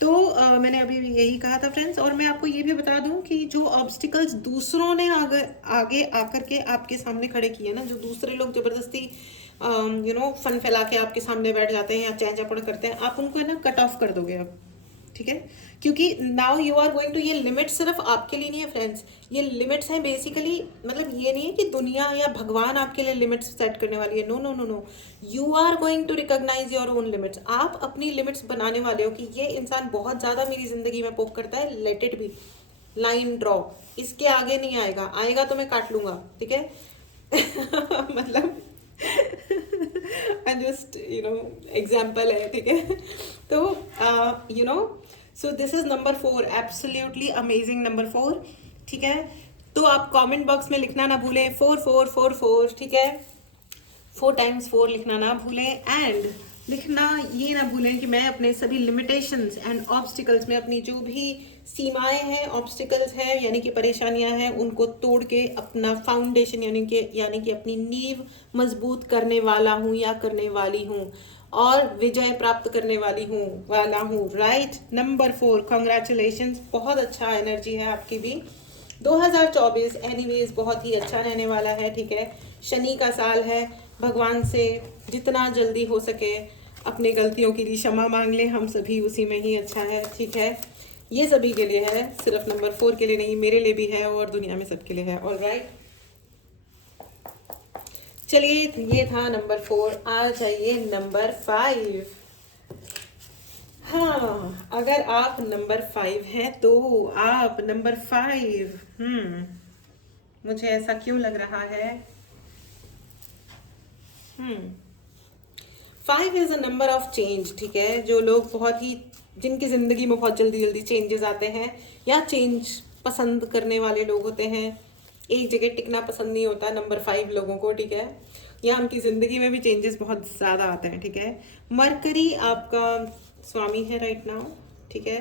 तो मैंने अभी यही कहा था फ्रेंड्स। और मैं आपको ये भी बता दूं कि जो ऑब्स्टिकल्स दूसरों ने आगे आकर के आपके सामने खड़े किए ना, जो दूसरे लोग ज़बरदस्ती फन फैला के आपके सामने बैठ जाते हैं या चैन चपड़ करते हैं, आप उनको ना कट ऑफ कर दोगे अब, ठीक है, क्योंकि now you are going to, ये लिमिट सिर्फ आपके लिए नहीं है फ्रेंड्स, ये लिमिट्स हैं बेसिकली, मतलब ये नहीं है कि दुनिया या भगवान आपके लिए लिमिट्स सेट करने वाली है, no no no no, you are going to recognise your own limits. आप अपनी लिमिट्स बनाने वाले हो कि ये इंसान बहुत ज़्यादा मेरी ज़िंदगी में पोक करता है, let it be, line draw, इसके आगे नहीं आएगा, आएगा तो मैं काट लूँगा, ठीक है। मतलब जस्ट एग्जाम्पल है, ठीक है। तो so this is number 4, absolutely amazing number 4, ठीक है। तो आप कमेंट बॉक्स में लिखना ना भूलें 4444, ठीक है, 4 times 4 लिखना ना भूलें, एंड लिखना ये ना भूलें कि मैं अपने सभी लिमिटेशंस एंड ऑब्स्टिकल्स में, अपनी जो भी सीमाएं हैं, ऑब्स्टिकल्स हैं, यानी कि परेशानियां हैं, उनको तोड़ के अपना फाउंडेशन यानी कि अपनी नींव मजबूत करने वाला हूँ या करने वाली हूँ, और विजय प्राप्त करने वाला हूँ, राइट। नंबर 4, कॉन्ग्रेचुलेशंस, बहुत अच्छा एनर्जी है आपकी भी। 2024 एनीवेज बहुत ही अच्छा रहने वाला है, ठीक है। शनि का साल है, भगवान से जितना जल्दी हो सके अपने गलतियों के लिए क्षमा मांग लें, हम सभी उसी में ही अच्छा है, ठीक है। ये सभी के लिए है, सिर्फ नंबर 4 के लिए नहीं, मेरे लिए भी है और दुनिया में सबके लिए है, ऑलराइट। चलिए, ये था नंबर 4, आ जाइए नंबर 5। हाँ, अगर आप नंबर 5 हैं तो आप नंबर 5, मुझे ऐसा क्यों लग रहा है? 5 is a number of change, ठीक है। जो लोग बहुत ही, जिनकी जिंदगी में बहुत जल्दी जल्दी चेंजेस आते हैं या चेंज पसंद करने वाले लोग होते हैं, एक जगह टिकना पसंद नहीं होता नंबर 5 लोगों को, ठीक है। या उनकी जिंदगी में भी चेंजेस बहुत ज़्यादा आते हैं, ठीक है। मरकरी आपका स्वामी है राइट नाउ, ठीक है।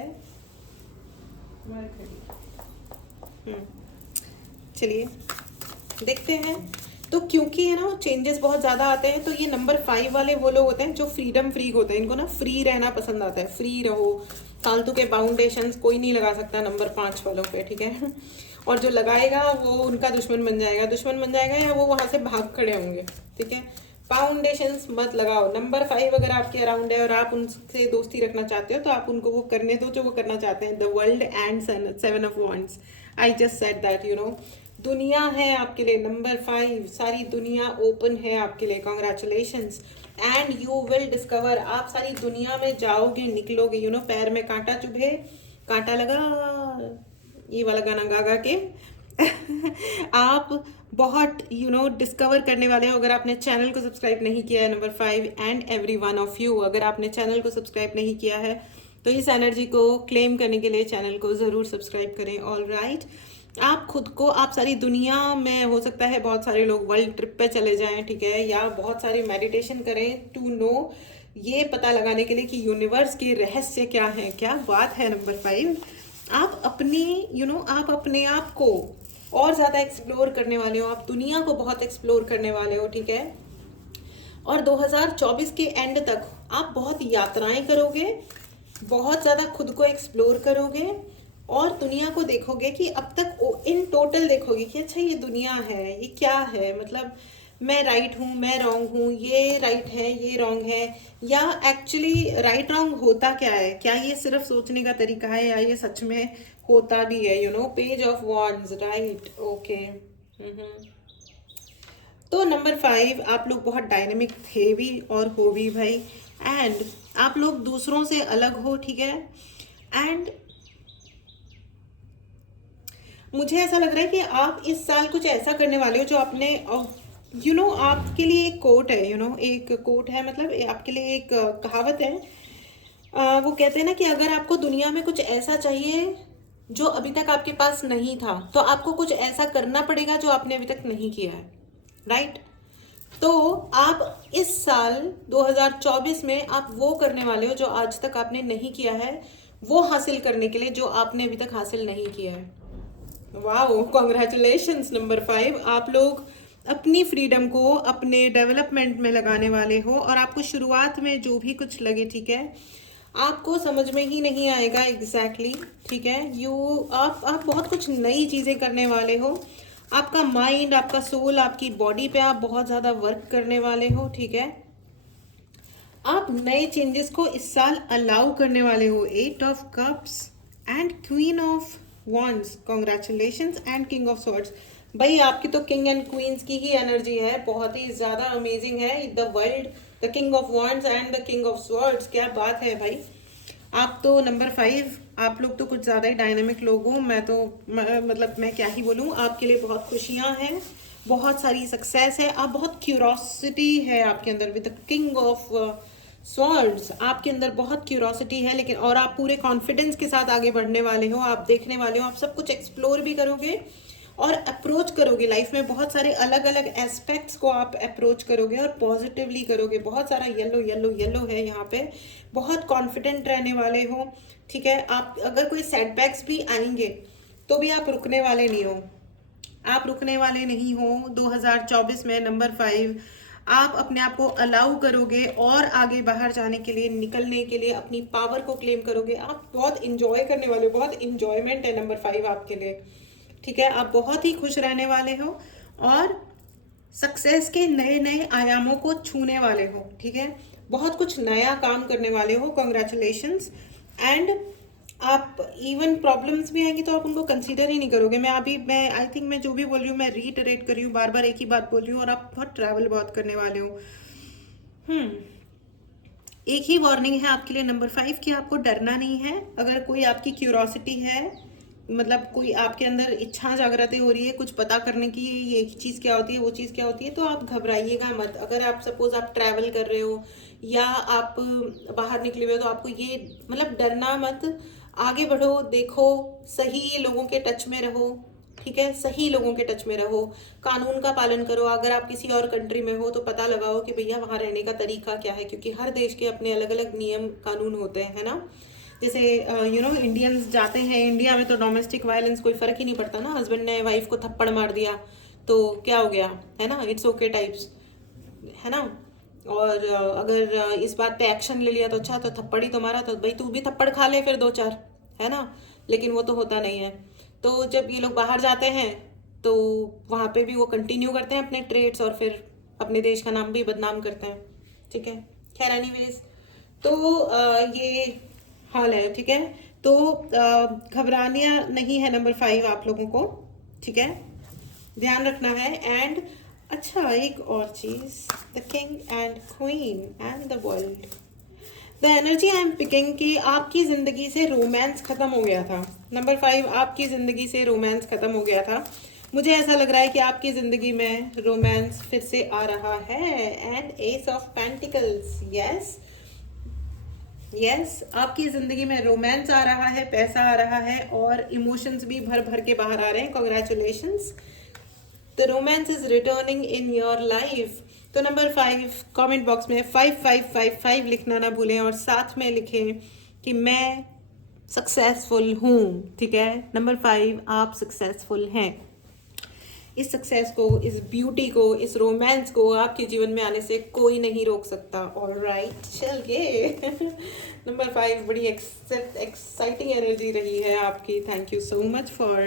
मरकरी, चलिए देखते हैं। तो क्योंकि है ना चेंजेस बहुत ज़्यादा आते हैं, तो ये नंबर 5 वाले वो लोग होते हैं जो फ्रीडम फ्रीक होते हैं। इनको ना फ्री रहना पसंद आता है, फ्री रहो, फालतू के बाउंडेशंस कोई नहीं लगा सकता नंबर 5 वालों पे, ठीक है। और जो लगाएगा वो उनका दुश्मन बन जाएगा या वो वहाँ से भाग खड़े होंगे, ठीक है। फाउंडेशंस मत लगाओ। नंबर 5 अगर आपके अराउंड है और आप उनसे दोस्ती रखना चाहते हो तो आप उनको वो करने दो जो वो करना चाहते हैं। The world and 7 of wands, I just said that, you know. दुनिया है आपके लिए नंबर 5, सारी दुनिया ओपन है आपके लिए, congratulations and you will discover. आप सारी दुनिया में जाओगे, निकलोगे, यू नो। पैर में कांटा चुभे, कांटा लगा, ये वाला गाना गा गा के आप बहुत यू नो डिस्कवर करने वाले हो। अगर आपने चैनल को सब्सक्राइब नहीं किया है, number 5 and every one of you, अगर आपने चैनल को सब्सक्राइब नहीं किया है तो इस एनर्जी को क्लेम करने के लिए चैनल को ज़रूर सब्सक्राइब करें। ऑल राइट, आप खुद को, आप सारी दुनिया में, हो सकता है बहुत सारे लोग वर्ल्ड ट्रिप पे चले जाएं, ठीक है, या बहुत सारी मेडिटेशन करें टू नो, ये पता लगाने के लिए कि यूनिवर्स के रहस्य क्या है। क्या बात है नंबर 5। आप अपनी यू नो आप अपने आप को और ज़्यादा एक्सप्लोर करने वाले हो, आप दुनिया को बहुत एक्सप्लोर करने वाले हो, ठीक है। और 2024 के एंड तक आप बहुत यात्राएं करोगे, बहुत ज़्यादा खुद को एक्सप्लोर करोगे और दुनिया को देखोगे कि अब तक इन टोटल देखोगे कि अच्छा ये दुनिया है, ये क्या है, मतलब मैं राइट हूँ, मैं रॉन्ग हूँ, ये राइट है, ये रॉन्ग है, या एक्चुअली राइट रॉन्ग होता क्या है, क्या ये सिर्फ सोचने का तरीका है या ये सच में होता भी है, you know. Page of wands, right, okay. तो नंबर 5, आप लोग बहुत डायनेमिक थे भी और हो भी भाई, एंड आप लोग दूसरों से अलग हो, ठीक है। एंड मुझे ऐसा लग रहा है कि आप इस साल कुछ ऐसा करने वाले हो जो आपने यू नो आपके लिए एक कोट है, यू नो एक कोट है, मतलब आपके लिए एक कहावत है। वो कहते हैं ना कि अगर आपको दुनिया में कुछ ऐसा चाहिए जो अभी तक आपके पास नहीं था तो आपको कुछ ऐसा करना पड़ेगा जो आपने अभी तक नहीं किया है, राइट। तो आप इस साल 2024 में आप वो करने वाले हो जो आज तक आपने नहीं किया है, वो हासिल करने के लिए जो आपने अभी तक हासिल नहीं किया है। Wow, congratulations number 5। आप लोग अपनी फ्रीडम को अपने डेवलपमेंट में लगाने वाले हो और आपको शुरुआत में जो भी कुछ लगे, ठीक है, आपको समझ में ही नहीं आएगा एग्जैक्टली, ठीक है। आप बहुत कुछ नई चीज़ें करने वाले हो। आपका माइंड, आपका सोल, आपकी बॉडी पे आप बहुत ज़्यादा वर्क करने वाले हो, ठीक है। आप नए चेंजेस को इस साल अलाउ करने वाले हो। 8 of cups and queen of wands, congratulations and king of swords. भाई आपकी तो किंग एंड क्वींस की ही एनर्जी है, बहुत ही ज़्यादा अमेजिंग है। The world, the king of wands and the king of swords, क्या बात है भाई। आप तो नंबर 5, आप लोग तो कुछ ज़्यादा ही डायनेमिक लोग हो। मैं तो मतलब मैं क्या ही बोलूँ, आपके लिए बहुत खुशियाँ हैं, बहुत सारी सक्सेस है। आप बहुत क्यूरोसिटी है आपके अंदर with the king of swords, आपके अंदर बहुत क्यूरोसिटी है, लेकिन और आप पूरे कॉन्फिडेंस के साथ आगे बढ़ने वाले हो। आप देखने वाले हो, आप सब कुछ एक्सप्लोर भी करोगे और अप्रोच करोगे लाइफ में। बहुत सारे अलग अलग एस्पेक्ट्स को आप अप्रोच करोगे और पॉजिटिवली करोगे। बहुत सारा येलो येलो येलो है यहाँ पे। बहुत कॉन्फिडेंट रहने वाले हो, ठीक है। आप अगर कोई सेटबैक्स भी आएंगे तो भी आप रुकने वाले नहीं हो, आप रुकने वाले नहीं हो। 2024 में नंबर 5 आप अपने आप को अलाउ करोगे और आगे बाहर जाने के लिए, निकलने के लिए, अपनी पावर को क्लेम करोगे। आप बहुत इंजॉय करने वाले हो, बहुत इंजॉयमेंट है नंबर 5 आपके लिए, ठीक है। आप बहुत ही खुश रहने वाले हो और सक्सेस के नए नए आयामों को छूने वाले हो, ठीक है। बहुत कुछ नया काम करने वाले हो, कॉन्ग्रेचुलेशंस। एंड आप इवन प्रॉब्लम्स भी आएंगी तो आप उनको कंसीडर ही नहीं करोगे। मैं आई थिंक मैं जो भी बोल रही हूँ मैं रीइटरेट कर रही हूँ, बार बार एक ही बात बोल रही हूँ। और आप बहुत ट्रैवल बहुत करने वाले हो। एक ही वार्निंग है आपके लिए नंबर 5 कि आपको डरना नहीं है। अगर कोई आपकी क्यूरोसिटी है, मतलब कोई आपके अंदर इच्छा जागृत हो रही है कुछ पता करने की, ये चीज़ क्या होती है, वो चीज़ क्या होती है, तो आप घबराइएगा मत। अगर आप सपोज आप ट्रैवल कर रहे हो या आप बाहर निकले हुए हो तो आपको ये मतलब डरना मत। आगे बढ़ो, देखो, सही लोगों के टच में रहो, ठीक है, सही लोगों के टच में रहो, कानून का पालन करो। अगर आप किसी और कंट्री में हो तो पता लगाओ कि भैया वहाँ रहने का तरीका क्या है, क्योंकि हर देश के अपने अलग अलग नियम कानून होते हैं, है ना। जैसे इंडियंस जाते हैं इंडिया में तो डोमेस्टिक वायलेंस कोई फर्क ही नहीं पड़ता ना, हस्बैंड ने वाइफ को थप्पड़ मार दिया तो क्या हो गया, है ना, इट्स ओके टाइप्स, है ना। और अगर इस बात पे एक्शन ले लिया तो अच्छा, तो थप्पड़ ही तो मारा तो भाई तू भी थप्पड़ खा ले फिर 2-4, है ना। लेकिन वो तो होता नहीं है। तो जब ये लोग बाहर जाते हैं तो वहाँ पे भी वो कंटिन्यू करते हैं अपने ट्रेड्स और फिर अपने देश का नाम भी बदनाम करते हैं, ठीक है। खैर एनीवेज, तो ये हाल है, ठीक है। तो घबराना नहीं है नंबर 5 आप लोगों को, ठीक है, ध्यान रखना है। एंड अच्छा एक और चीज, the king and queen and the world, the energy I am picking कि आपकी जिंदगी से रोमांस खत्म हो गया था। नंबर 5, आपकी जिंदगी से रोमांस खत्म हो गया था। मुझे ऐसा लग रहा है कि आपकी जिंदगी में रोमांस फिर से आ रहा है। And ace of pentacles, yes yes, आपकी जिंदगी में रोमांस आ रहा है, पैसा आ रहा है और इमोशंस भी भर भर के बाहर आ रहे हैं। Congratulations, the romance is returning in your life. तो नंबर 5 कमेंट बॉक्स में 5555 लिखना ना भूलें और साथ में लिखें कि मैं सक्सेसफुल हूँ, ठीक है। नंबर 5 आप सक्सेसफुल हैं। इस सक्सेस को, इस ब्यूटी को, इस रोमांस को आपके जीवन में आने से कोई नहीं रोक सकता। ऑलराइट, चलिए नंबर 5 बड़ी एक्साइटिंग एनर्जी रही है आपकी। Thank you so much for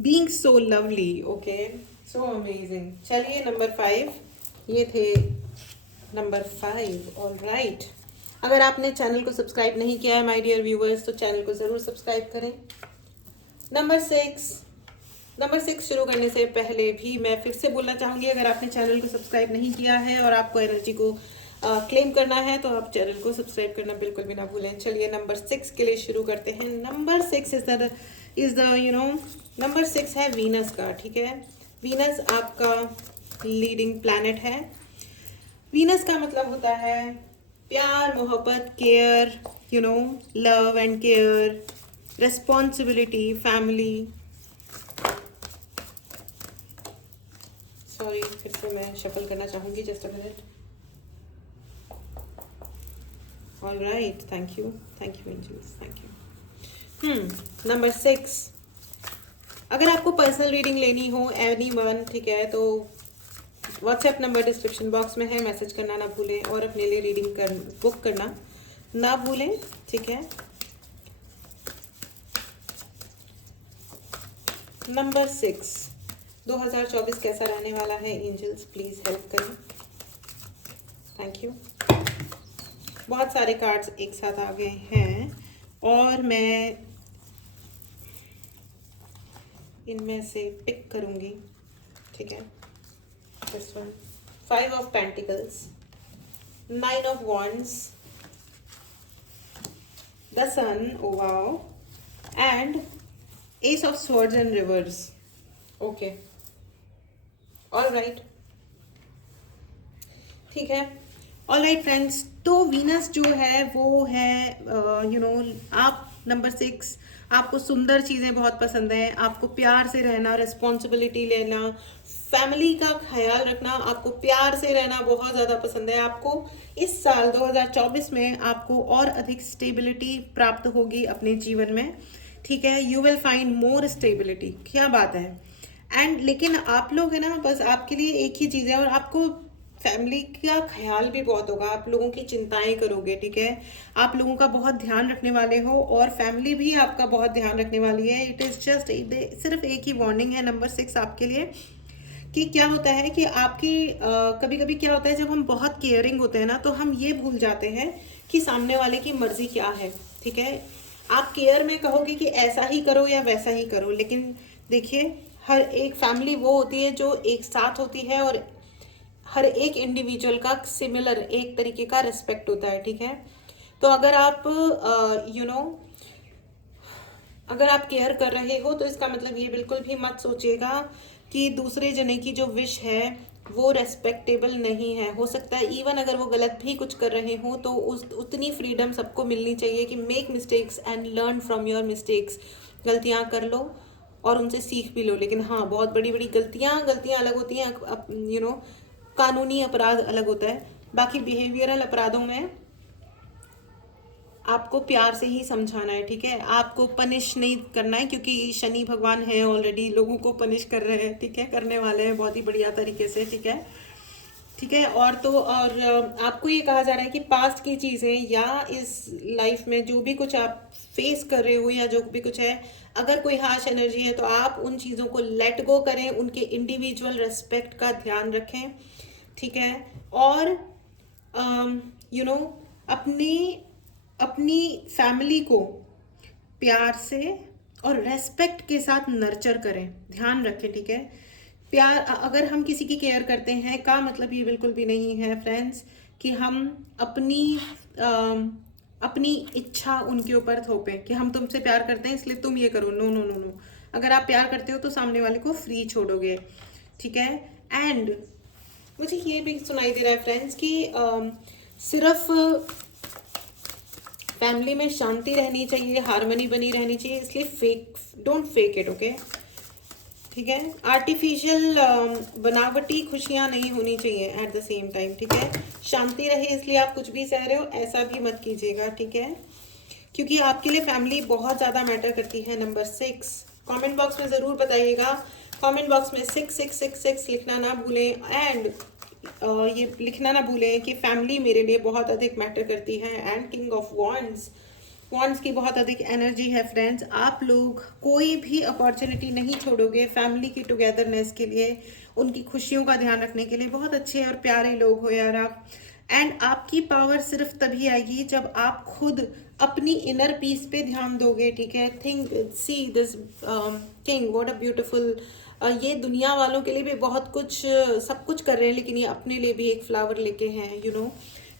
being so lovely, okay, so amazing. चलिए नंबर 5 ये थे नंबर 5। ऑलराइट, अगर आपने चैनल को सब्सक्राइब नहीं किया है माय डियर व्यूअर्स तो चैनल को ज़रूर सब्सक्राइब करें। नंबर 6 शुरू करने से पहले भी मैं फिर से बोलना चाहूँगी, अगर आपने चैनल को सब्सक्राइब नहीं किया है और आपको एनर्जी को क्लेम करना है तो आप चैनल को सब्सक्राइब करना बिल्कुल भी ना भूलें। चलिए नंबर 6 के लिए शुरू करते हैं। नंबर 6 इज द नंबर 6 है वीनस का, ठीक है। वीनस आपका लीडिंग प्लैनेट है। वीनस का मतलब होता है प्यार, मोहब्बत, care, love and care, responsibility, family. Sorry, फिर से मैं शफल करना चाहूँगी, just a minute. Alright, thank you angels, thank you. Number 6, अगर आपको पर्सनल रीडिंग लेनी हो एनीवन, ठीक है, तो व्हाट्सएप नंबर डिस्क्रिप्शन बॉक्स में है, मैसेज करना ना भूलें और अपने लिए रीडिंग बुक करना ना भूलें, ठीक है। नंबर 6, 2024 कैसा रहने वाला है? एंजल्स प्लीज हेल्प करें, थैंक यू। बहुत सारे कार्ड्स एक साथ आ गए हैं और मैं इनमें से पिक करूंगी, ठीक है। This one, 5 of pentacles, 9 of wands, the sun, oh wow, and ace of swords and reverse, okay, alright, ठीक है। ऑलराइट फ्रेंड्स, तो वीनस जो है वो है आप नंबर 6, आपको सुंदर चीज़ें बहुत पसंद हैं, आपको प्यार से रहना, रिस्पॉन्सिबिलिटी लेना, फैमिली का ख्याल रखना, आपको प्यार से रहना बहुत ज़्यादा पसंद है। आपको इस साल 2024 में आपको और अधिक स्टेबिलिटी प्राप्त होगी अपने जीवन में, ठीक है। You will find more stability, क्या बात है। एंड लेकिन आप लोग है ना, बस आपके लिए एक ही चीज़ है, और आपको फैमिली का ख्याल भी बहुत होगा, आप लोगों की चिंताएं करोगे, ठीक है। आप लोगों का बहुत ध्यान रखने वाले हो और फैमिली भी आपका बहुत ध्यान रखने वाली है। इट इज़ जस्ट सिर्फ एक ही वार्निंग है नंबर 6 आपके लिए, कि क्या होता है कि आपकी कभी कभी क्या होता है, जब हम बहुत केयरिंग होते हैं ना तो हम ये भूल जाते हैं कि सामने वाले की मर्जी क्या है, ठीक है। आप केयर में कहोगे कि ऐसा ही करो या वैसा ही करो, लेकिन देखिए हर एक फैमिली वो होती है जो एक साथ होती है और हर एक इंडिविजुअल का सिमिलर एक तरीके का रिस्पेक्ट होता है, ठीक है। तो अगर आप अगर आप केयर कर रहे हो तो इसका मतलब ये बिल्कुल भी मत सोचिएगा कि दूसरे जने की जो विश है वो रेस्पेक्टेबल नहीं है। हो सकता है इवन अगर वो गलत भी कुछ कर रहे हो तो उतनी फ्रीडम सबको मिलनी चाहिए कि make mistakes and learn from your mistakes. गलतियां कर लो और उनसे सीख भी लो, लेकिन हाँ बहुत बड़ी बड़ी गलतियां अलग होती हैं, कानूनी अपराध अलग होता है। बाकी बिहेवियरल अपराधों में आपको प्यार से ही समझाना है, ठीक है। आपको पनिश नहीं करना है क्योंकि शनि भगवान है ऑलरेडी लोगों को पनिश कर रहे हैं, ठीक है, करने वाले हैं बहुत ही बढ़िया तरीके से, ठीक है, ठीक है। और आपको ये कहा जा रहा है कि पास्ट की चीज़ें या इस लाइफ में जो भी कुछ आप फेस कर रहे हो या जो भी कुछ है, अगर कोई हार्श एनर्जी है तो आप उन चीज़ों को लेट गो करें, उनके इंडिविजुअल रेस्पेक्ट का ध्यान रखें, ठीक है। और अपनी फैमिली को प्यार से और रेस्पेक्ट के साथ नर्चर करें, ध्यान रखें, ठीक है। प्यार अगर हम किसी की केयर करते हैं का मतलब ये बिल्कुल भी नहीं है फ्रेंड्स कि हम अपनी इच्छा उनके ऊपर थोपें कि हम तुमसे प्यार करते हैं इसलिए तुम ये करो। नो नो नो नो, अगर आप प्यार करते हो तो सामने वाले को फ्री छोड़ोगे, ठीक है। एंड मुझे ये भी सुनाई दे रहा है फ्रेंड्स कि सिर्फ फैमिली में शांति रहनी चाहिए, हार्मनी बनी रहनी चाहिए, इसलिए डोंट फेक इट, ओके, ठीक है। आर्टिफिशियल बनावटी खुशियां नहीं होनी चाहिए एट द सेम टाइम, ठीक है। शांति रहे इसलिए आप कुछ भी सह रहे हो ऐसा भी मत कीजिएगा, ठीक है, क्योंकि आपके लिए फैमिली बहुत ज़्यादा मैटर करती है। नंबर 6 कमेंट बॉक्स में ज़रूर बताइएगा, कमेंट बॉक्स में 6666 लिखना ना भूलें। एंड ये लिखना ना भूलें कि फैमिली मेरे लिए बहुत अधिक मैटर करती है। एंड किंग ऑफ वॉन्ड्स की बहुत अधिक एनर्जी है फ्रेंड्स। आप लोग कोई भी अपॉर्चुनिटी नहीं छोड़ोगे फैमिली की टुगेदरनेस के लिए, उनकी खुशियों का ध्यान रखने के लिए। बहुत अच्छे और प्यारे लोग हो यार आप। एंड आपकी पावर सिर्फ तभी आएगी जब आप खुद अपनी इनर पीस पे ध्यान दोगे, ठीक है। See this thing, what a beautiful. ये दुनिया वालों के लिए भी बहुत कुछ सब कुछ कर रहे हैं, लेकिन ये अपने लिए भी एक फ्लावर लेके हैं,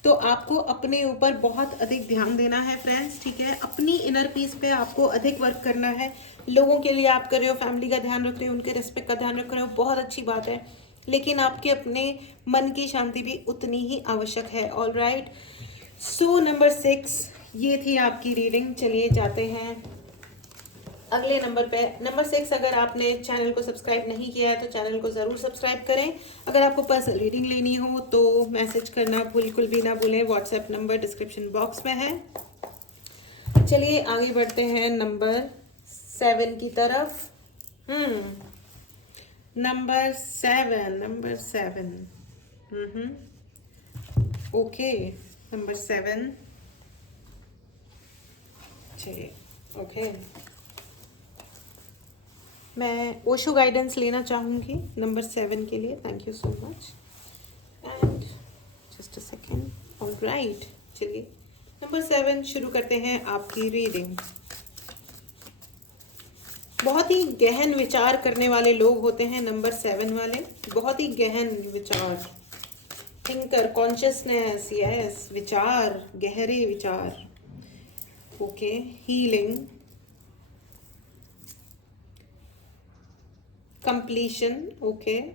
तो आपको अपने ऊपर बहुत अधिक ध्यान देना है फ्रेंड्स, ठीक है। अपनी इनर पीस पे आपको अधिक वर्क करना है। लोगों के लिए आप कर रहे हो, फैमिली का ध्यान रख रहे हो, उनके रेस्पेक्ट का ध्यान रख रहे हो, बहुत अच्छी बात है, लेकिन आपके अपने मन की शांति भी उतनी ही आवश्यक है। ऑल राइट, सो नंबर 6 ये थी आपकी रीडिंग। चलिए जाते हैं अगले नंबर पे। नंबर 6, अगर आपने चैनल को सब्सक्राइब नहीं किया है तो चैनल को ज़रूर सब्सक्राइब करें। अगर आपको पर्सनल रीडिंग लेनी हो तो मैसेज करना बिल्कुल भी ना भूलें, व्हाट्सएप नंबर डिस्क्रिप्शन बॉक्स में है। चलिए आगे बढ़ते हैं नंबर 7 की तरफ। नंबर 7 ओके, नंबर 7 चलिए ओके। मैं ओशो गाइडेंस लेना चाहूँगी नंबर 7 के लिए। Thank you so much and just a second. All right, चलिए नंबर 7 शुरू करते हैं आपकी रीडिंग। बहुत ही गहन विचार करने वाले लोग होते हैं नंबर 7 वाले, बहुत ही गहन विचार, थिंकर, कॉन्शियसनेस, यस, विचार, गहरे विचार, okay. Healing, completion, okay,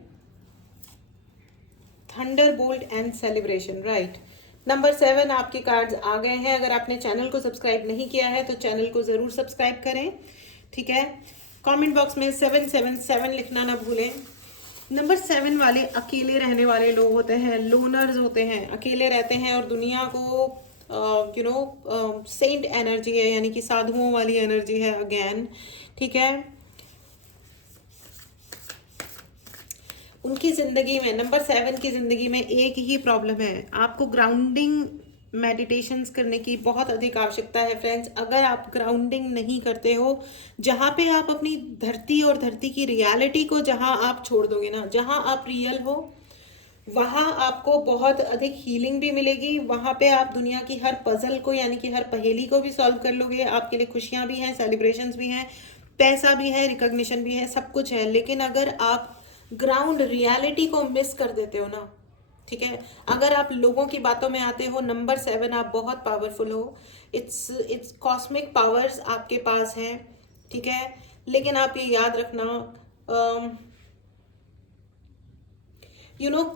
thunderbolt and celebration, right। Number 7 आपके कार्ड्स आ गए हैं। अगर आपने चैनल को सब्सक्राइब नहीं किया है तो चैनल को ज़रूर सब्सक्राइब करें, ठीक है। कमेंट बॉक्स में 777 लिखना ना भूलें। नंबर 7 वाले अकेले रहने वाले लोग होते हैं, लोनर्स होते हैं, अकेले रहते हैं और दुनिया को सेंट एनर्जी है, यानी कि साधुओं वाली एनर्जी है अगेन, ठीक है। उनकी ज़िंदगी में, नंबर 7 की ज़िंदगी में एक ही प्रॉब्लम है, आपको ग्राउंडिंग मेडिटेशंस करने की बहुत अधिक आवश्यकता है फ्रेंड्स। अगर आप ग्राउंडिंग नहीं करते हो, जहाँ पे आप अपनी धरती और धरती की रियलिटी को जहाँ आप छोड़ दोगे ना, जहाँ आप रियल हो, वहाँ आपको बहुत अधिक हीलिंग भी मिलेगी। वहाँ पे आप दुनिया की हर पजल को, यानी कि हर पहेली को भी सॉल्व कर लोगे। आपके लिए खुशियाँ भी हैं, सेलिब्रेशंस भी हैं, पैसा भी है, रिकॉग्निशन भी है, सब कुछ है। लेकिन अगर आप ग्राउंड रियलिटी को मिस कर देते हो ना, ठीक है। अगर आप लोगों की बातों में आते हो, नंबर 7 आप बहुत पावरफुल हो, इट्स कॉस्मिक पावर्स आपके पास हैं, ठीक है। लेकिन आप ये याद रखना,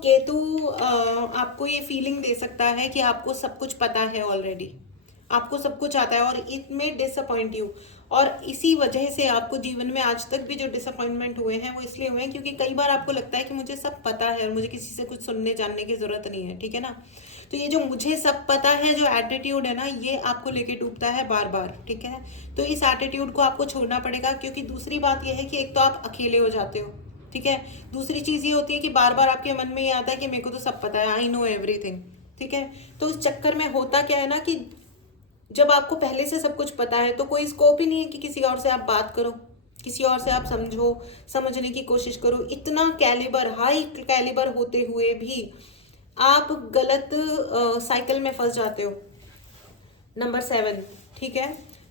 केतु आपको ये फीलिंग दे सकता है कि आपको सब कुछ पता है ऑलरेडी, आपको सब कुछ आता है और इट मे डिसअपॉइंट यू। और इसी वजह से आपको जीवन में आज तक भी जो डिसअपॉइंटमेंट हुए हैं वो इसलिए हुए हैं क्योंकि कई बार आपको लगता है कि मुझे सब पता है और मुझे किसी से कुछ सुनने जानने की जरूरत नहीं है, ठीक है ना। तो ये जो मुझे सब पता है जो एटीट्यूड है ना, ये आपको लेके डूबता है बार बार, ठीक है। तो इस एटीट्यूड को आपको छोड़ना पड़ेगा, क्योंकि दूसरी बात यह है कि एक तो आप अकेले हो जाते हो, ठीक है। दूसरी चीज ये होती है कि बार बार आपके मन में ये आता है कि मेरे को तो सब पता है, आई नो एवरीथिंग, ठीक है। तो उस चक्कर में होता क्या है ना कि जब आपको पहले से सब कुछ पता है तो कोई स्कोप ही नहीं है कि किसी और से आप बात करो, किसी और से आप समझो, समझने की कोशिश करो। इतना कैलिबर, हाई कैलिबर होते हुए भी आप गलत साइकिल में फंस जाते हो। नंबर 7, ठीक है।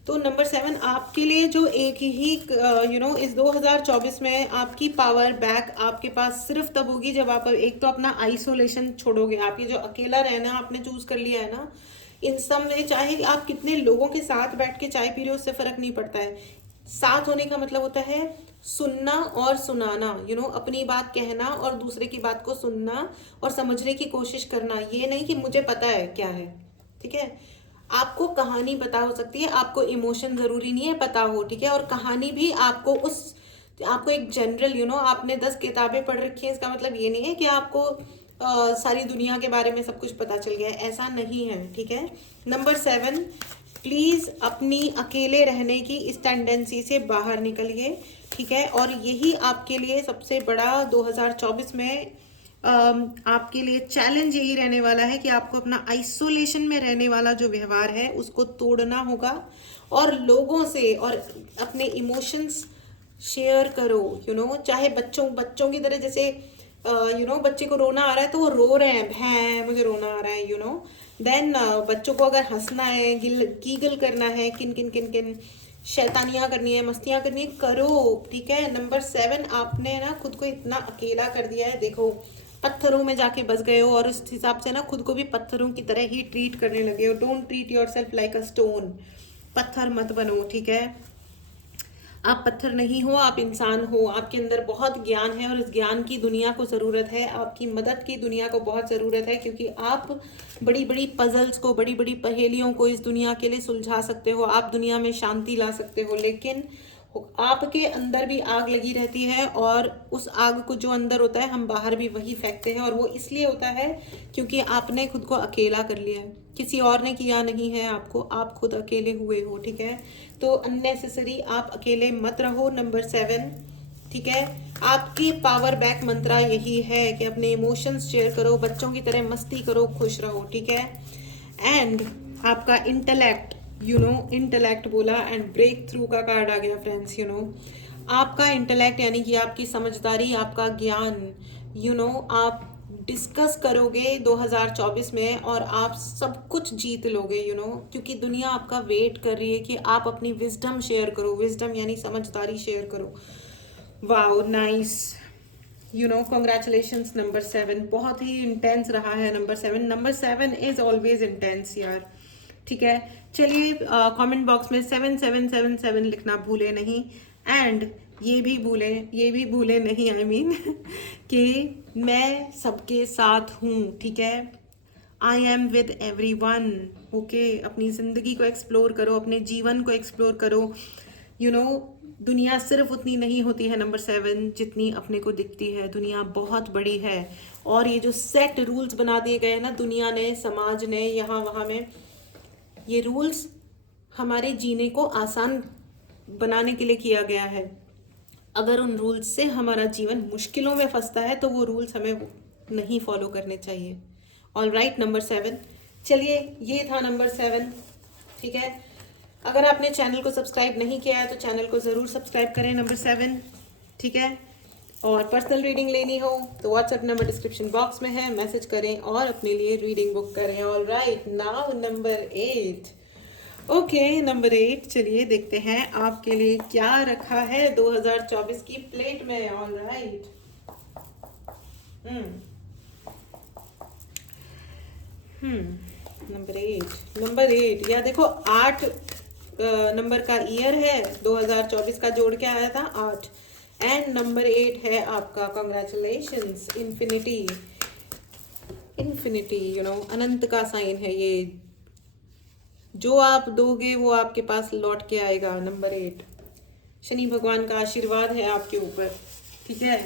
तो नंबर 7 आपके लिए जो एक ही इस 2024 में आपकी पावर बैक आपके पास सिर्फ तब होगी जब आप एक तो अपना आइसोलेशन छोड़ोगे। आप ये जो अकेला रहना आपने चूज कर लिया है ना, इन सब में चाहे आप कितने लोगों के साथ बैठ के चाय पी रहे हो उससे फर्क नहीं पड़ता है। साथ होने का मतलब होता है सुनना और सुनाना, अपनी बात कहना और दूसरे की बात को सुनना और समझने की कोशिश करना। ये नहीं कि मुझे पता है क्या है, ठीक है। आपको कहानी पता हो सकती है, आपको इमोशन जरूरी नहीं है पता हो, ठीक है। और कहानी भी आपको एक जनरल आपने 10 किताबें पढ़ रखी है इसका मतलब ये नहीं है कि आपको सारी दुनिया के बारे में सब कुछ पता चल गया है, ऐसा नहीं है, ठीक है। नंबर 7, प्लीज अपनी अकेले रहने की इस टेंडेंसी से बाहर निकलिए, ठीक है। और यही आपके लिए सबसे बड़ा 2024 में आपके लिए चैलेंज यही रहने वाला है कि आपको अपना आइसोलेशन में रहने वाला जो व्यवहार है उसको तोड़ना होगा और लोगों से और अपने इमोशंस शेयर करो। चाहे बच्चों की तरह, जैसे बच्चे को रोना आ रहा है तो वो रो रहे हैं, भैं मुझे रोना आ रहा है। देन बच्चों को अगर हंसना है, गीगल करना है, किन किन किन किन शैतानियां करनी है, मस्तियां करनी है, करो, ठीक है। नंबर 7 आपने ना खुद को इतना अकेला कर दिया है, देखो पत्थरों में जाके बस गए हो और उस हिसाब से ना खुद को भी पत्थरों की तरह ही ट्रीट करने लगे हो। Don't treat yourself like a stone, पत्थर मत बनो, ठीक है। आप पत्थर नहीं हो, आप इंसान हो, आपके अंदर बहुत ज्ञान है और इस ज्ञान की दुनिया को ज़रूरत है, आपकी मदद की दुनिया को बहुत ज़रूरत है, क्योंकि आप बड़ी बड़ी पजल्स को, बड़ी बड़ी पहेलियों को इस दुनिया के लिए सुलझा सकते हो, आप दुनिया में शांति ला सकते हो। लेकिन आपके अंदर भी आग लगी रहती है और उस आग को जो अंदर होता है हम बाहर भी वही फेंकते हैं, और वो इसलिए होता है क्योंकि आपने खुद को अकेला कर लिया है, किसी और ने किया नहीं है आपको, आप खुद अकेले हुए हो, ठीक है। तो अननेसेसरी आप अकेले मत रहो। नंबर 7, ठीक है। आपकी पावर बैक मंत्रा यही है कि अपने इमोशंस शेयर करो, बच्चों की तरह मस्ती करो, खुश रहो, ठीक है। एंड आपका इंटेलेक्ट, इंटेलेक्ट बोला एंड ब्रेक थ्रू का कार्ड आ गया फ्रेंड्स। आपका इंटेलेक्ट यानी कि आपकी समझदारी, आपका ज्ञान, आप डिस्कस करोगे 2024 में और आप सब कुछ जीत लोगे, क्योंकि दुनिया आपका वेट कर रही है कि आप अपनी विजडम शेयर करो, विजडम यानी समझदारी शेयर करो। वाओ, नाइस, कॉन्ग्रेचुलेशंस नंबर 7, बहुत ही इंटेंस रहा है number 7। Number 7 is always intense यार, ठीक है। चलिए कमेंट बॉक्स में 7777 लिखना भूले नहीं, एंड ये भी भूले नहीं, I mean, कि मैं सबके साथ हूँ, ठीक है। I am with every one, okay. अपनी ज़िंदगी को एक्सप्लोर करो, अपने जीवन को एक्सप्लोर करो। दुनिया सिर्फ उतनी नहीं होती है नंबर 7 जितनी अपने को दिखती है, दुनिया बहुत बड़ी है। और ये जो सेट रूल्स बना दिए गए हैं ना दुनिया ने, समाज ने, यहाँ वहाँ में, ये रूल्स हमारे जीने को आसान बनाने के लिए किया गया है। अगर उन रूल्स से हमारा जीवन मुश्किलों में फंसता है तो वो रूल्स हमें नहीं फॉलो करने चाहिए। All right, number 7। चलिए, ये था नंबर 7, ठीक है। अगर आपने चैनल को सब्सक्राइब नहीं किया है तो चैनल को ज़रूर सब्सक्राइब करें, नंबर 7, ठीक है। और पर्सनल रीडिंग लेनी हो तो व्हाट्सएप नंबर डिस्क्रिप्शन बॉक्स में है, मैसेज करें और अपने लिए रीडिंग बुक करें। All right, now number 8, okay, number 8, चलिए देखते हैं आपके लिए क्या रखा है 2024 की प्लेट में। ऑल राइट, नंबर 8 या देखो 8 नंबर का ईयर है, 2024 का जोड़ के आया था 8, एंड नंबर 8 है आपका, कॉन्ग्रेचुलेशंस, इन्फिनिटी। इन्फिनिटी अनंत का साइन है ये, जो आप दोगे वो आपके पास लौट के आएगा। नंबर 8 शनि भगवान का आशीर्वाद है आपके ऊपर, ठीक है।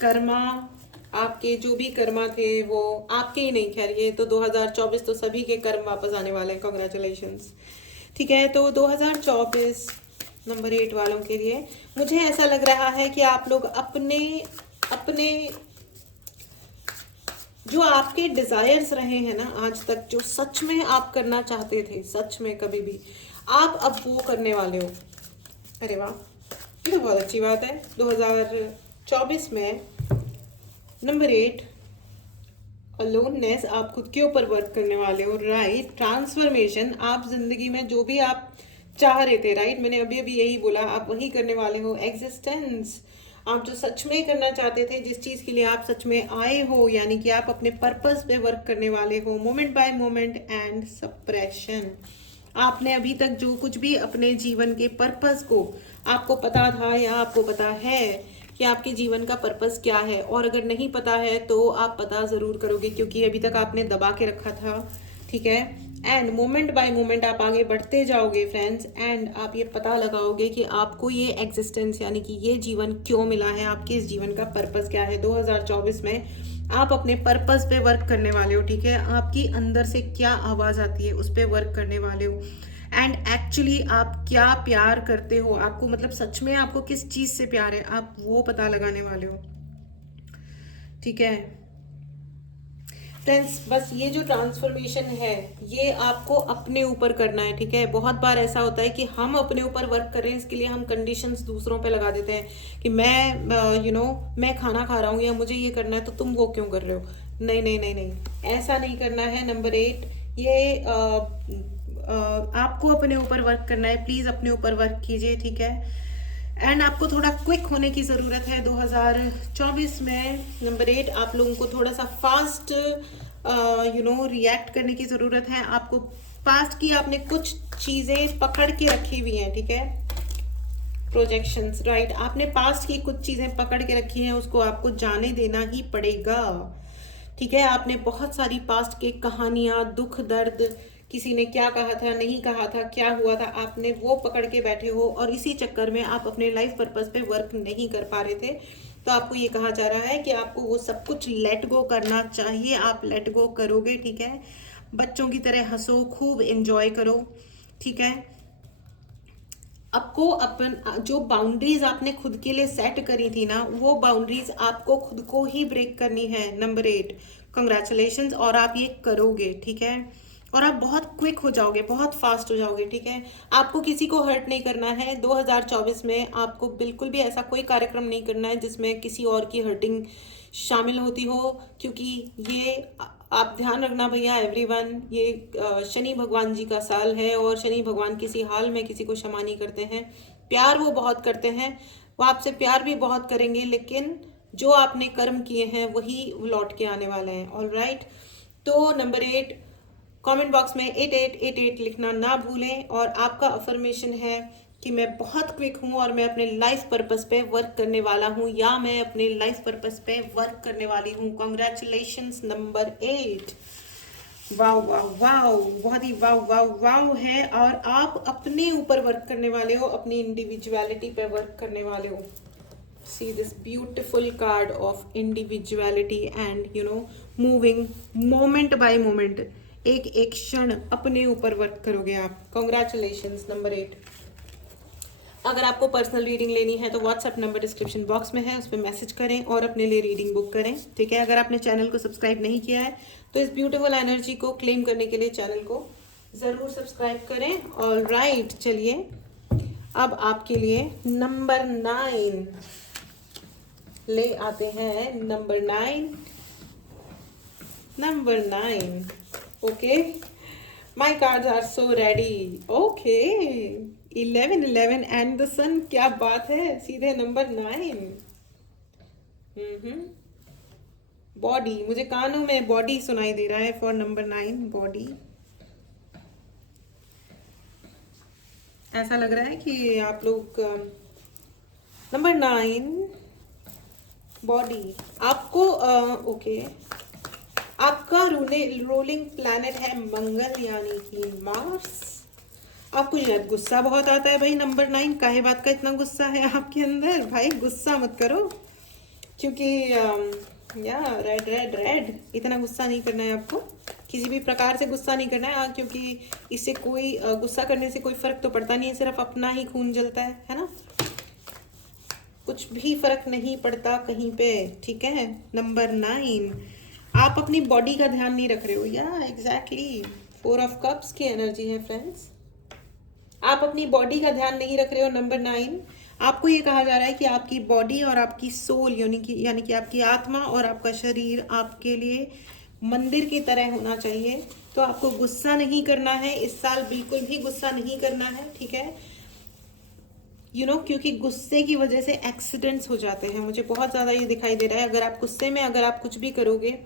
कर्मा, आपके जो भी कर्मा थे वो आपके ही नहीं, खैर ये तो 2024 तो सभी के कर्म वापस आने वाले हैं, कॉन्ग्रेचुलेशंस, ठीक है। तो 2024 नंबर 8 वालों के लिए मुझे ऐसा लग रहा है कि आप लोग अपने अपने जो आपके डिजायर्स रहे हैं ना आज तक, जो सच में आप करना चाहते थे, सच में कभी भी, आप अब वो करने वाले हो। अरे वाह, ये तो बहुत अच्छी बात है। 2024 में नंबर 8 अलोननेस, आप खुद के ऊपर वर्क करने वाले हो, राइट। ट्रांसफॉर्मेशन, आप जिंदगी में जो भी आप चाह रहे थे, राइट, मैंने अभी अभी यही बोला, आप वही करने वाले हो। एग्जिस्टेंस, आप जो सच में करना चाहते थे, जिस चीज़ के लिए आप सच में आए हो, यानी कि आप अपने पर्पस पे वर्क करने वाले हो। Moment bye moment and suppression, आपने अभी तक जो कुछ भी अपने जीवन के पर्पस को आपको पता था या आपको पता है कि आपके जीवन का पर्पस क्या है, और अगर नहीं पता है तो आप पता ज़रूर करोगे, क्योंकि अभी तक आपने दबा के रखा था, ठीक है। एंड मोमेंट बाय मोमेंट आप आगे बढ़ते जाओगे फ्रेंड्स, एंड आप ये पता लगाओगे कि आपको ये एग्जिस्टेंस यानी कि ये जीवन क्यों मिला है, आपके इस जीवन का पर्पस क्या है। 2024 में आप अपने पर्पस पे वर्क करने वाले हो, ठीक है। आपकी अंदर से क्या आवाज़ आती है उस पर वर्क करने वाले हो, एंड एक्चुअली आप क्या प्यार करते हो, आपको मतलब सच में आपको किस चीज़ से प्यार है, आप वो पता लगाने वाले हो, ठीक है फ्रेंड्स। बस ये जो ट्रांसफॉर्मेशन है ये आपको अपने ऊपर करना है, ठीक है। बहुत बार ऐसा होता है कि हम अपने ऊपर वर्क कर रहे हैं, इसके लिए हम कंडीशंस दूसरों पे लगा देते हैं कि मैं खाना खा रहा हूँ या मुझे ये करना है तो तुम वो क्यों कर रहे हो। नहीं नहीं नहीं नहीं, ऐसा नहीं करना है। नंबर 8 ये आपको अपने ऊपर वर्क करना है, प्लीज़ अपने ऊपर वर्क कीजिए, ठीक है। एंड आपको थोड़ा क्विक होने की ज़रूरत है 2024 में। नंबर 8 आप लोगों को थोड़ा सा फास्ट रिएक्ट करने की ज़रूरत है। आपको पास्ट की आपने कुछ चीज़ें पकड़ के रखी हुई हैं, ठीक है। प्रोजेक्शंस, राइट, आपने पास्ट की कुछ चीज़ें पकड़ के रखी हैं, उसको आपको जाने देना ही पड़ेगा, ठीक है। आपने बहुत सारी पास्ट के कहानियाँ, दुख दर्द, किसी ने क्या कहा था, नहीं कहा था, क्या हुआ था, आपने वो पकड़ के बैठे हो, और इसी चक्कर में आप अपने लाइफ पर्पस पे वर्क नहीं कर पा रहे थे। तो आपको ये कहा जा रहा है कि आपको वो सब कुछ लेट गो करना चाहिए, आप लेट गो करोगे, ठीक है। बच्चों की तरह हंसो, खूब एंजॉय करो, ठीक है। आपको अपन जो बाउंड्रीज आपने खुद के लिए सेट करी थी ना, वो बाउंड्रीज आपको खुद को ही ब्रेक करनी है। नंबर 8 कंग्रेचुलेशंस, और आप ये करोगे, ठीक है। और आप बहुत क्विक हो जाओगे, बहुत फास्ट हो जाओगे, ठीक है। आपको किसी को हर्ट नहीं करना है 2024 में, आपको बिल्कुल भी ऐसा कोई कार्यक्रम नहीं करना है जिसमें किसी और की हर्टिंग शामिल होती हो, क्योंकि ये आप ध्यान रखना भैया एवरीवन, ये शनि भगवान जी का साल है, और शनि भगवान किसी हाल में किसी को क्षमा नहीं करते हैं। प्यार वो बहुत करते हैं, वो आपसे प्यार भी बहुत करेंगे, लेकिन जो आपने कर्म किए हैं वही लौट के आने वाले हैं। ऑल राइट, तो नंबर 8 कमेंट बॉक्स में 8888 लिखना ना भूलें, और आपका अफर्मेशन है कि मैं बहुत क्विक हूँ और मैं अपने लाइफ पर्पस पे वर्क करने वाला हूँ, या मैं अपने लाइफ पर्पस पे वर्क करने वाली हूँ। कॉन्ग्रेचुलेशंस नंबर 8, वाव वाव वाव, बहुत ही वाव वाव वाव है। और आप अपने ऊपर वर्क करने वाले हो, अपनी इंडिविजुअलिटी पे वर्क करने वाले हो। See this beautiful card of individuality and moving moment by moment, एक एक क्षण अपने ऊपर वर्क करोगे आप। Congratulations number 8। अगर आपको पर्सनल रीडिंग लेनी है तो व्हाट्सएप नंबर डिस्क्रिप्शन बॉक्स में है, उस पर मैसेज करें और अपने लिए रीडिंग बुक करें, ठीक है। अगर आपने चैनल को सब्सक्राइब नहीं किया है तो इस ब्यूटीफुल एनर्जी को क्लेम करने के लिए चैनल को ज़रूर सब्सक्राइब करें। ऑल राइट, चलिए अब आपके लिए नंबर 9 ले आते हैं। Number 9, okay, my cards are so ready. Okay, 11 and the sun, क्या बात है, सीधे नंबर 9। बॉडी, मुझे कानों में बॉडी सुनाई दे रहा है फॉर नंबर 9, बॉडी। ऐसा लग रहा है कि आप लोग नंबर 9 बॉडी आपको ओके, आपका रोलिंग प्लैनेट है मंगल यानी कि मार्स। आपको शायद गुस्सा बहुत आता है भाई नंबर 9, काहे बात का इतना गुस्सा है आपके अंदर भाई, गुस्सा मत करो, क्योंकि या रेड रेड रेड, इतना गुस्सा नहीं करना है आपको, किसी भी प्रकार से गुस्सा नहीं करना है, क्योंकि इससे कोई गुस्सा करने से कोई फर्क तो पड़ता नहीं है, सिर्फ अपना ही खून जलता है ना, कुछ भी फर्क नहीं पड़ता कहीं पे, ठीक है। नंबर 9 आप अपनी बॉडी का ध्यान नहीं रख रहे हो, या एग्जैक्टली 4 ऑफ कप्स की एनर्जी है फ्रेंड्स, आप अपनी बॉडी का ध्यान नहीं रख रहे हो। नंबर 9 आपको ये कहा जा रहा है कि आपकी बॉडी और आपकी सोल यानी कि आपकी आत्मा और आपका शरीर आपके लिए मंदिर की तरह होना चाहिए। तो आपको गुस्सा नहीं करना है इस साल, बिल्कुल भी गुस्सा नहीं करना है, ठीक है। क्योंकि गुस्से की वजह से एक्सीडेंट्स हो जाते हैं, मुझे बहुत ज़्यादा ये दिखाई दे रहा है। अगर आप गुस्से में अगर आप कुछ भी करोगे,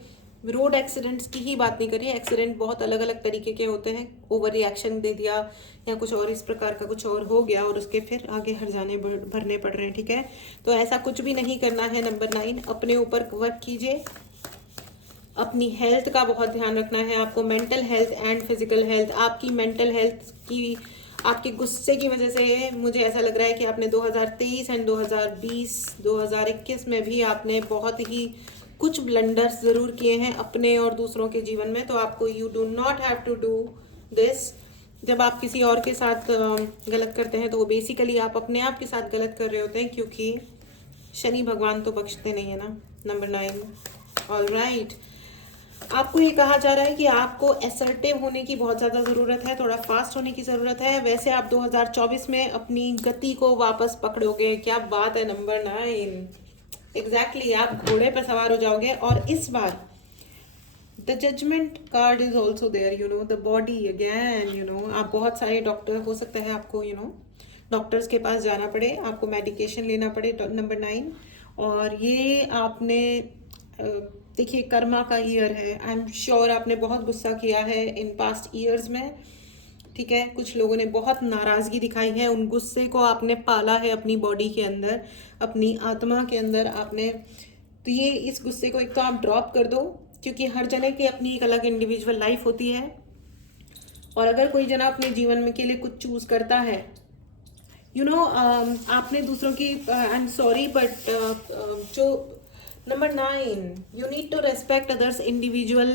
रोड एक्सीडेंट्स की ही बात नहीं करिए, एक्सीडेंट बहुत अलग अलग तरीके के होते हैं, ओवर रिएक्शन दे दिया या कुछ और इस प्रकार का कुछ और हो गया और उसके फिर आगे हर्जाने भरने पड़ रहे हैं, ठीक है। तो ऐसा कुछ भी नहीं करना है। नंबर 9 अपने ऊपर वर्क कीजिए, अपनी हेल्थ का बहुत ध्यान रखना है आपको, mental health and physical health. आपकी मेंटल हेल्थ की आपके गुस्से की वजह से मुझे ऐसा लग रहा है कि आपने 2023 एंड 2020 2021 में भी आपने बहुत ही कुछ ब्लंडर्स ज़रूर किए हैं अपने और दूसरों के जीवन में। तो आपको you do not have to do this. जब आप किसी और के साथ गलत करते हैं तो वो बेसिकली आप अपने आप के साथ गलत कर रहे होते हैं, क्योंकि शनि भगवान तो बख्शते नहीं है ना। नंबर 9 ऑल राइट, आपको ये कहा जा रहा है कि आपको असर्टिव होने की बहुत ज़्यादा ज़रूरत है, थोड़ा फास्ट होने की ज़रूरत है। वैसे आप 2024 में अपनी गति को वापस पकड़ोगे, क्या बात है। नंबर 9 एग्जैक्टली आप घोड़े पर सवार हो जाओगे। और इस बार the judgement card is also there, the body again, आप बहुत सारे डॉक्टर, हो सकता है आपको डॉक्टर्स के पास जाना पड़े, आपको मेडिकेशन लेना पड़े। नंबर 9 और ये आपने देखिए कर्मा का ईयर है, आई एम श्योर आपने बहुत गुस्सा किया है इन पास्ट ईयर्स में, ठीक है। कुछ लोगों ने बहुत नाराज़गी दिखाई है, उन गुस्से को आपने पाला है अपनी बॉडी के अंदर, अपनी आत्मा के अंदर आपने। तो ये इस गुस्से को एक तो आप ड्रॉप कर दो, क्योंकि हर जने की अपनी एक अलग इंडिविजुअल लाइफ होती है। और अगर कोई जना अपने जीवन में के लिए कुछ चूज करता है, आपने दूसरों की, आई एम सॉरी बट जो number 9 you need to respect others individual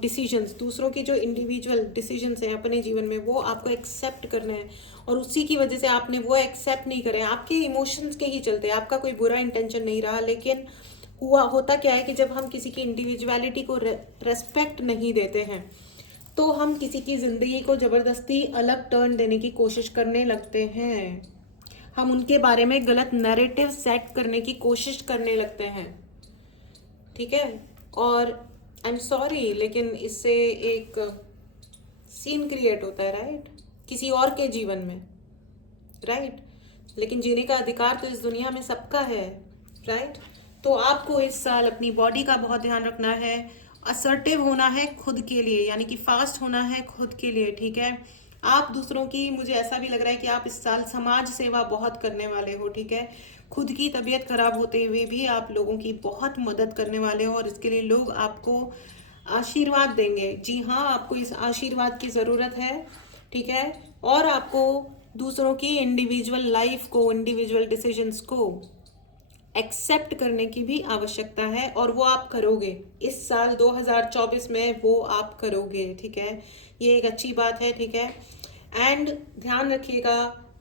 decisions. दूसरों की जो इंडिविजुअल डिसीजंस हैं अपने जीवन में, वो आपको एक्सेप्ट करने हैं, और उसी की वजह से आपने वो एक्सेप्ट नहीं करे, आपके इमोशंस के ही चलते। आपका कोई बुरा इंटेंशन नहीं रहा, लेकिन होता क्या है कि जब हम किसी की इंडिविजुअलिटी को रेस्पेक्ट नहीं देते हैं, तो हम किसी की ज़िंदगी को ज़बरदस्ती अलग टर्न देने की कोशिश करने लगते हैं, हम उनके बारे में गलत नैरेटिव सेट करने की कोशिश करने लगते हैं, ठीक है। और आई एम सॉरी, लेकिन इससे एक सीन क्रिएट होता है, राइट, किसी और के जीवन में, राइट। लेकिन जीने का अधिकार तो इस दुनिया में सबका है, राइट। तो आपको इस साल अपनी बॉडी का बहुत ध्यान रखना है, असर्टिव होना है खुद के लिए, यानी कि फास्ट होना है खुद के लिए, ठीक है। आप दूसरों की, मुझे ऐसा भी लग रहा है कि आप इस साल समाज सेवा बहुत करने वाले हो, ठीक है। खुद की तबीयत खराब होते हुए भी आप लोगों की बहुत मदद करने वाले हो, और इसके लिए लोग आपको आशीर्वाद देंगे। जी हाँ, आपको इस आशीर्वाद की ज़रूरत है, ठीक है। और आपको दूसरों की इंडिविजुअल लाइफ को, इंडिविजुअल डिसीजंस को एक्सेप्ट करने की भी आवश्यकता है, और वो आप करोगे इस साल 2024 में, वो आप करोगे, ठीक है। ये एक अच्छी बात है, ठीक है। एंड ध्यान रखिएगा,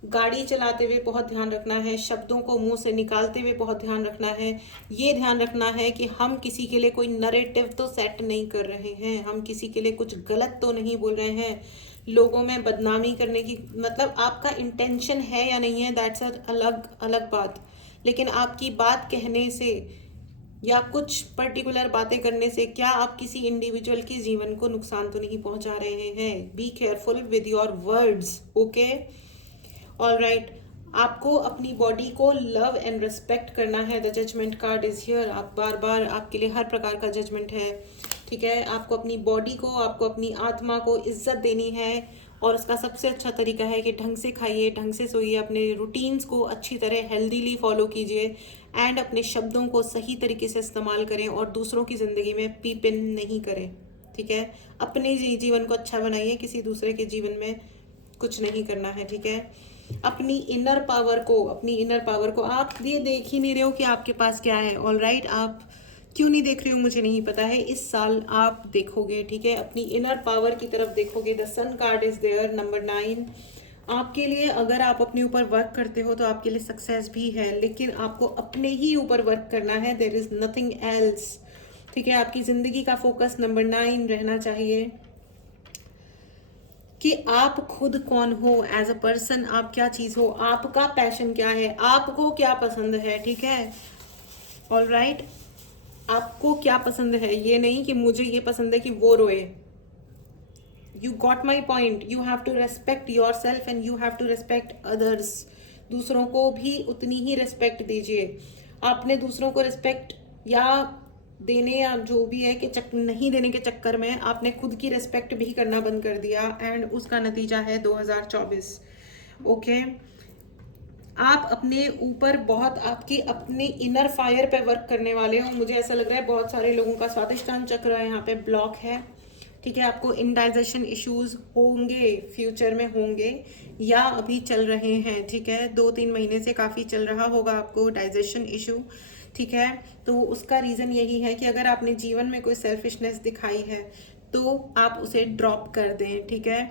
गाड़ी चलाते हुए बहुत ध्यान रखना है, शब्दों को मुंह से निकालते हुए बहुत ध्यान रखना है। ये ध्यान रखना है कि हम किसी के लिए कोई नरेटिव तो सेट नहीं कर रहे हैं, हम किसी के लिए कुछ गलत तो नहीं बोल रहे हैं, लोगों में बदनामी करने की, मतलब आपका इंटेंशन है या नहीं है, दैट्स अलग बात। लेकिन आपकी बात कहने से या कुछ पर्टिकुलर बातें करने से क्या आप किसी इंडिविजुअल के जीवन को नुकसान तो नहीं पहुंचा रहे हैं। Be careful with your words, okay, all right. आपको अपनी बॉडी को लव एंड रिस्पेक्ट करना है। The judgement card is here. आप बार बार आपके लिए हर प्रकार का जजमेंट है, ठीक है। आपको अपनी बॉडी को, आपको अपनी आत्मा को इज्जत देनी है और उसका सबसे अच्छा तरीका है कि ढंग से खाइए, ढंग से सोइए, अपने रूटीन्स को अच्छी तरह हेल्दीली फॉलो कीजिए एंड अपने शब्दों को सही तरीके से इस्तेमाल करें और दूसरों की ज़िंदगी में पीप इन नहीं करें, ठीक है। अपने जीवन को अच्छा बनाइए, किसी दूसरे के जीवन में कुछ नहीं करना है, ठीक है। अपनी इनर पावर को आप ये देख ही नहीं रहे हो कि आपके पास क्या है। ऑल राइट, आप क्यों नहीं देख रहे हो मुझे नहीं पता है, इस साल आप देखोगे, ठीक है। अपनी इनर पावर की तरफ देखोगे। The sun card is there, number 9। आपके लिए अगर आप अपने ऊपर वर्क करते हो तो आपके लिए सक्सेस भी है, लेकिन आपको अपने ही ऊपर वर्क करना है। देयर इज नथिंग एल्स, ठीक है। आपकी जिंदगी का फोकस नंबर 9 रहना चाहिए कि आप खुद कौन हो एज अ पर्सन, आप क्या चीज हो, आपका पैशन क्या है, आपको क्या पसंद है, ठीक है। ऑल राइट, आपको क्या पसंद है, ये नहीं कि मुझे ये पसंद है कि वो रोए। You got my point. You have to respect yourself and you have to respect others. दूसरों को भी उतनी ही रेस्पेक्ट दीजिए। आपने दूसरों को रेस्पेक्ट या देने या जो भी है कि नहीं देने के चक्कर में आपने खुद की रेस्पेक्ट भी करना बंद कर दिया एंड उसका नतीजा है 2024। ओके, आप अपने ऊपर बहुत आपकी अपने इनर फायर पे वर्क करने वाले हो। मुझे ऐसा लग रहा है बहुत सारे लोगों का स्वादिष्टान चक्र यहाँ पे ब्लॉक है, ठीक है। आपको इंडाइजेशन इश्यूज होंगे, फ्यूचर में होंगे या अभी चल रहे हैं, ठीक है। 2-3 महीने से काफ़ी चल रहा होगा आपको डाइजेशन इशू, ठीक है। तो उसका रीज़न यही है कि अगर आपने जीवन में कोई सेल्फिशनेस दिखाई है तो आप उसे ड्रॉप कर दें, ठीक है।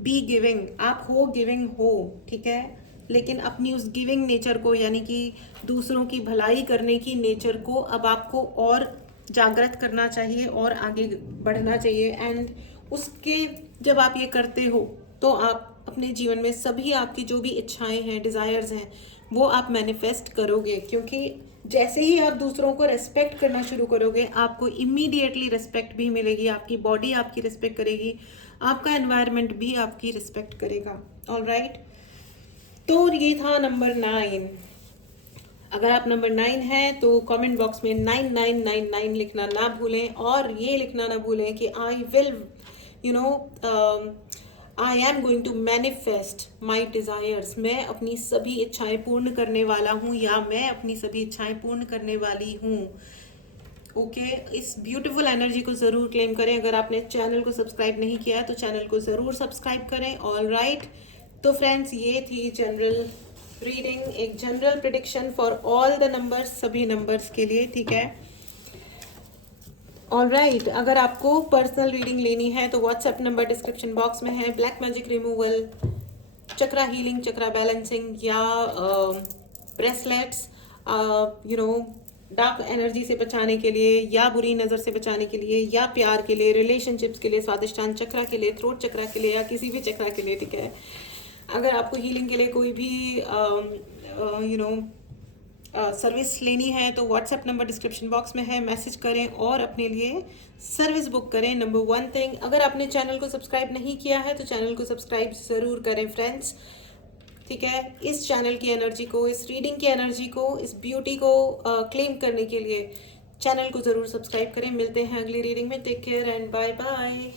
बी गिविंग, आप हो गिविंग हो, ठीक है, लेकिन अपनी उस गिविंग नेचर को यानी कि दूसरों की भलाई करने की नेचर को अब आपको और जागृत करना चाहिए और आगे बढ़ना चाहिए। एंड उसके जब आप ये करते हो तो आप अपने जीवन में सभी आपकी जो भी इच्छाएं हैं, डिज़ायर्स हैं, वो आप मैनिफेस्ट करोगे, क्योंकि जैसे ही आप दूसरों को रेस्पेक्ट करना शुरू करोगे आपको इमीडिएटली रेस्पेक्ट भी मिलेगी। आपकी बॉडी आपकी रिस्पेक्ट करेगी, आपका एनवायरनमेंट भी आपकी रिस्पेक्ट करेगा। ऑल राइट, तो ये था नंबर 9। अगर आप नंबर 9 हैं तो कमेंट बॉक्स में 9999 लिखना ना भूलें और ये लिखना ना भूलें कि I am going to manifest my desires. मैं अपनी सभी इच्छाएं पूर्ण करने वाला हूँ या मैं अपनी सभी इच्छाएं पूर्ण करने वाली हूँ। ओके, इस ब्यूटीफुल एनर्जी को ज़रूर क्लेम करें। अगर आपने चैनल को सब्सक्राइब नहीं किया है तो चैनल को ज़रूर सब्सक्राइब करें। ऑल राइट, तो फ्रेंड्स ये थी जनरल रीडिंग, एक general prediction for all the numbers, सभी नंबर्स के लिए, ठीक है। ऑल राइट, अगर आपको पर्सनल रीडिंग लेनी है तो व्हाट्सएप नंबर डिस्क्रिप्शन बॉक्स में है। ब्लैक मैजिक रिमूवल, चक्रा हीलिंग, चक्रा बैलेंसिंग या ब्रेसलेट्स, डार्क एनर्जी से बचाने के लिए या बुरी नज़र से बचाने के लिए या प्यार के लिए, रिलेशनशिप्स के लिए, स्वादिष्टान चक्रा के लिए, थ्रोट चक्रा के लिए या किसी भी चक्रा के लिए, ठीक है। अगर आपको हीलिंग के लिए कोई भी सर्विस लेनी है तो व्हाट्सएप नंबर डिस्क्रिप्शन बॉक्स में है, मैसेज करें और अपने लिए सर्विस बुक करें। नंबर 1 थिंग, अगर आपने चैनल को सब्सक्राइब नहीं किया है तो चैनल को सब्सक्राइब ज़रूर करें फ्रेंड्स, ठीक है। इस चैनल की एनर्जी को, इस रीडिंग की एनर्जी को, इस ब्यूटी को क्लेम करने के लिए चैनल को ज़रूर सब्सक्राइब करें। मिलते हैं अगली रीडिंग में। Take care and bye bye.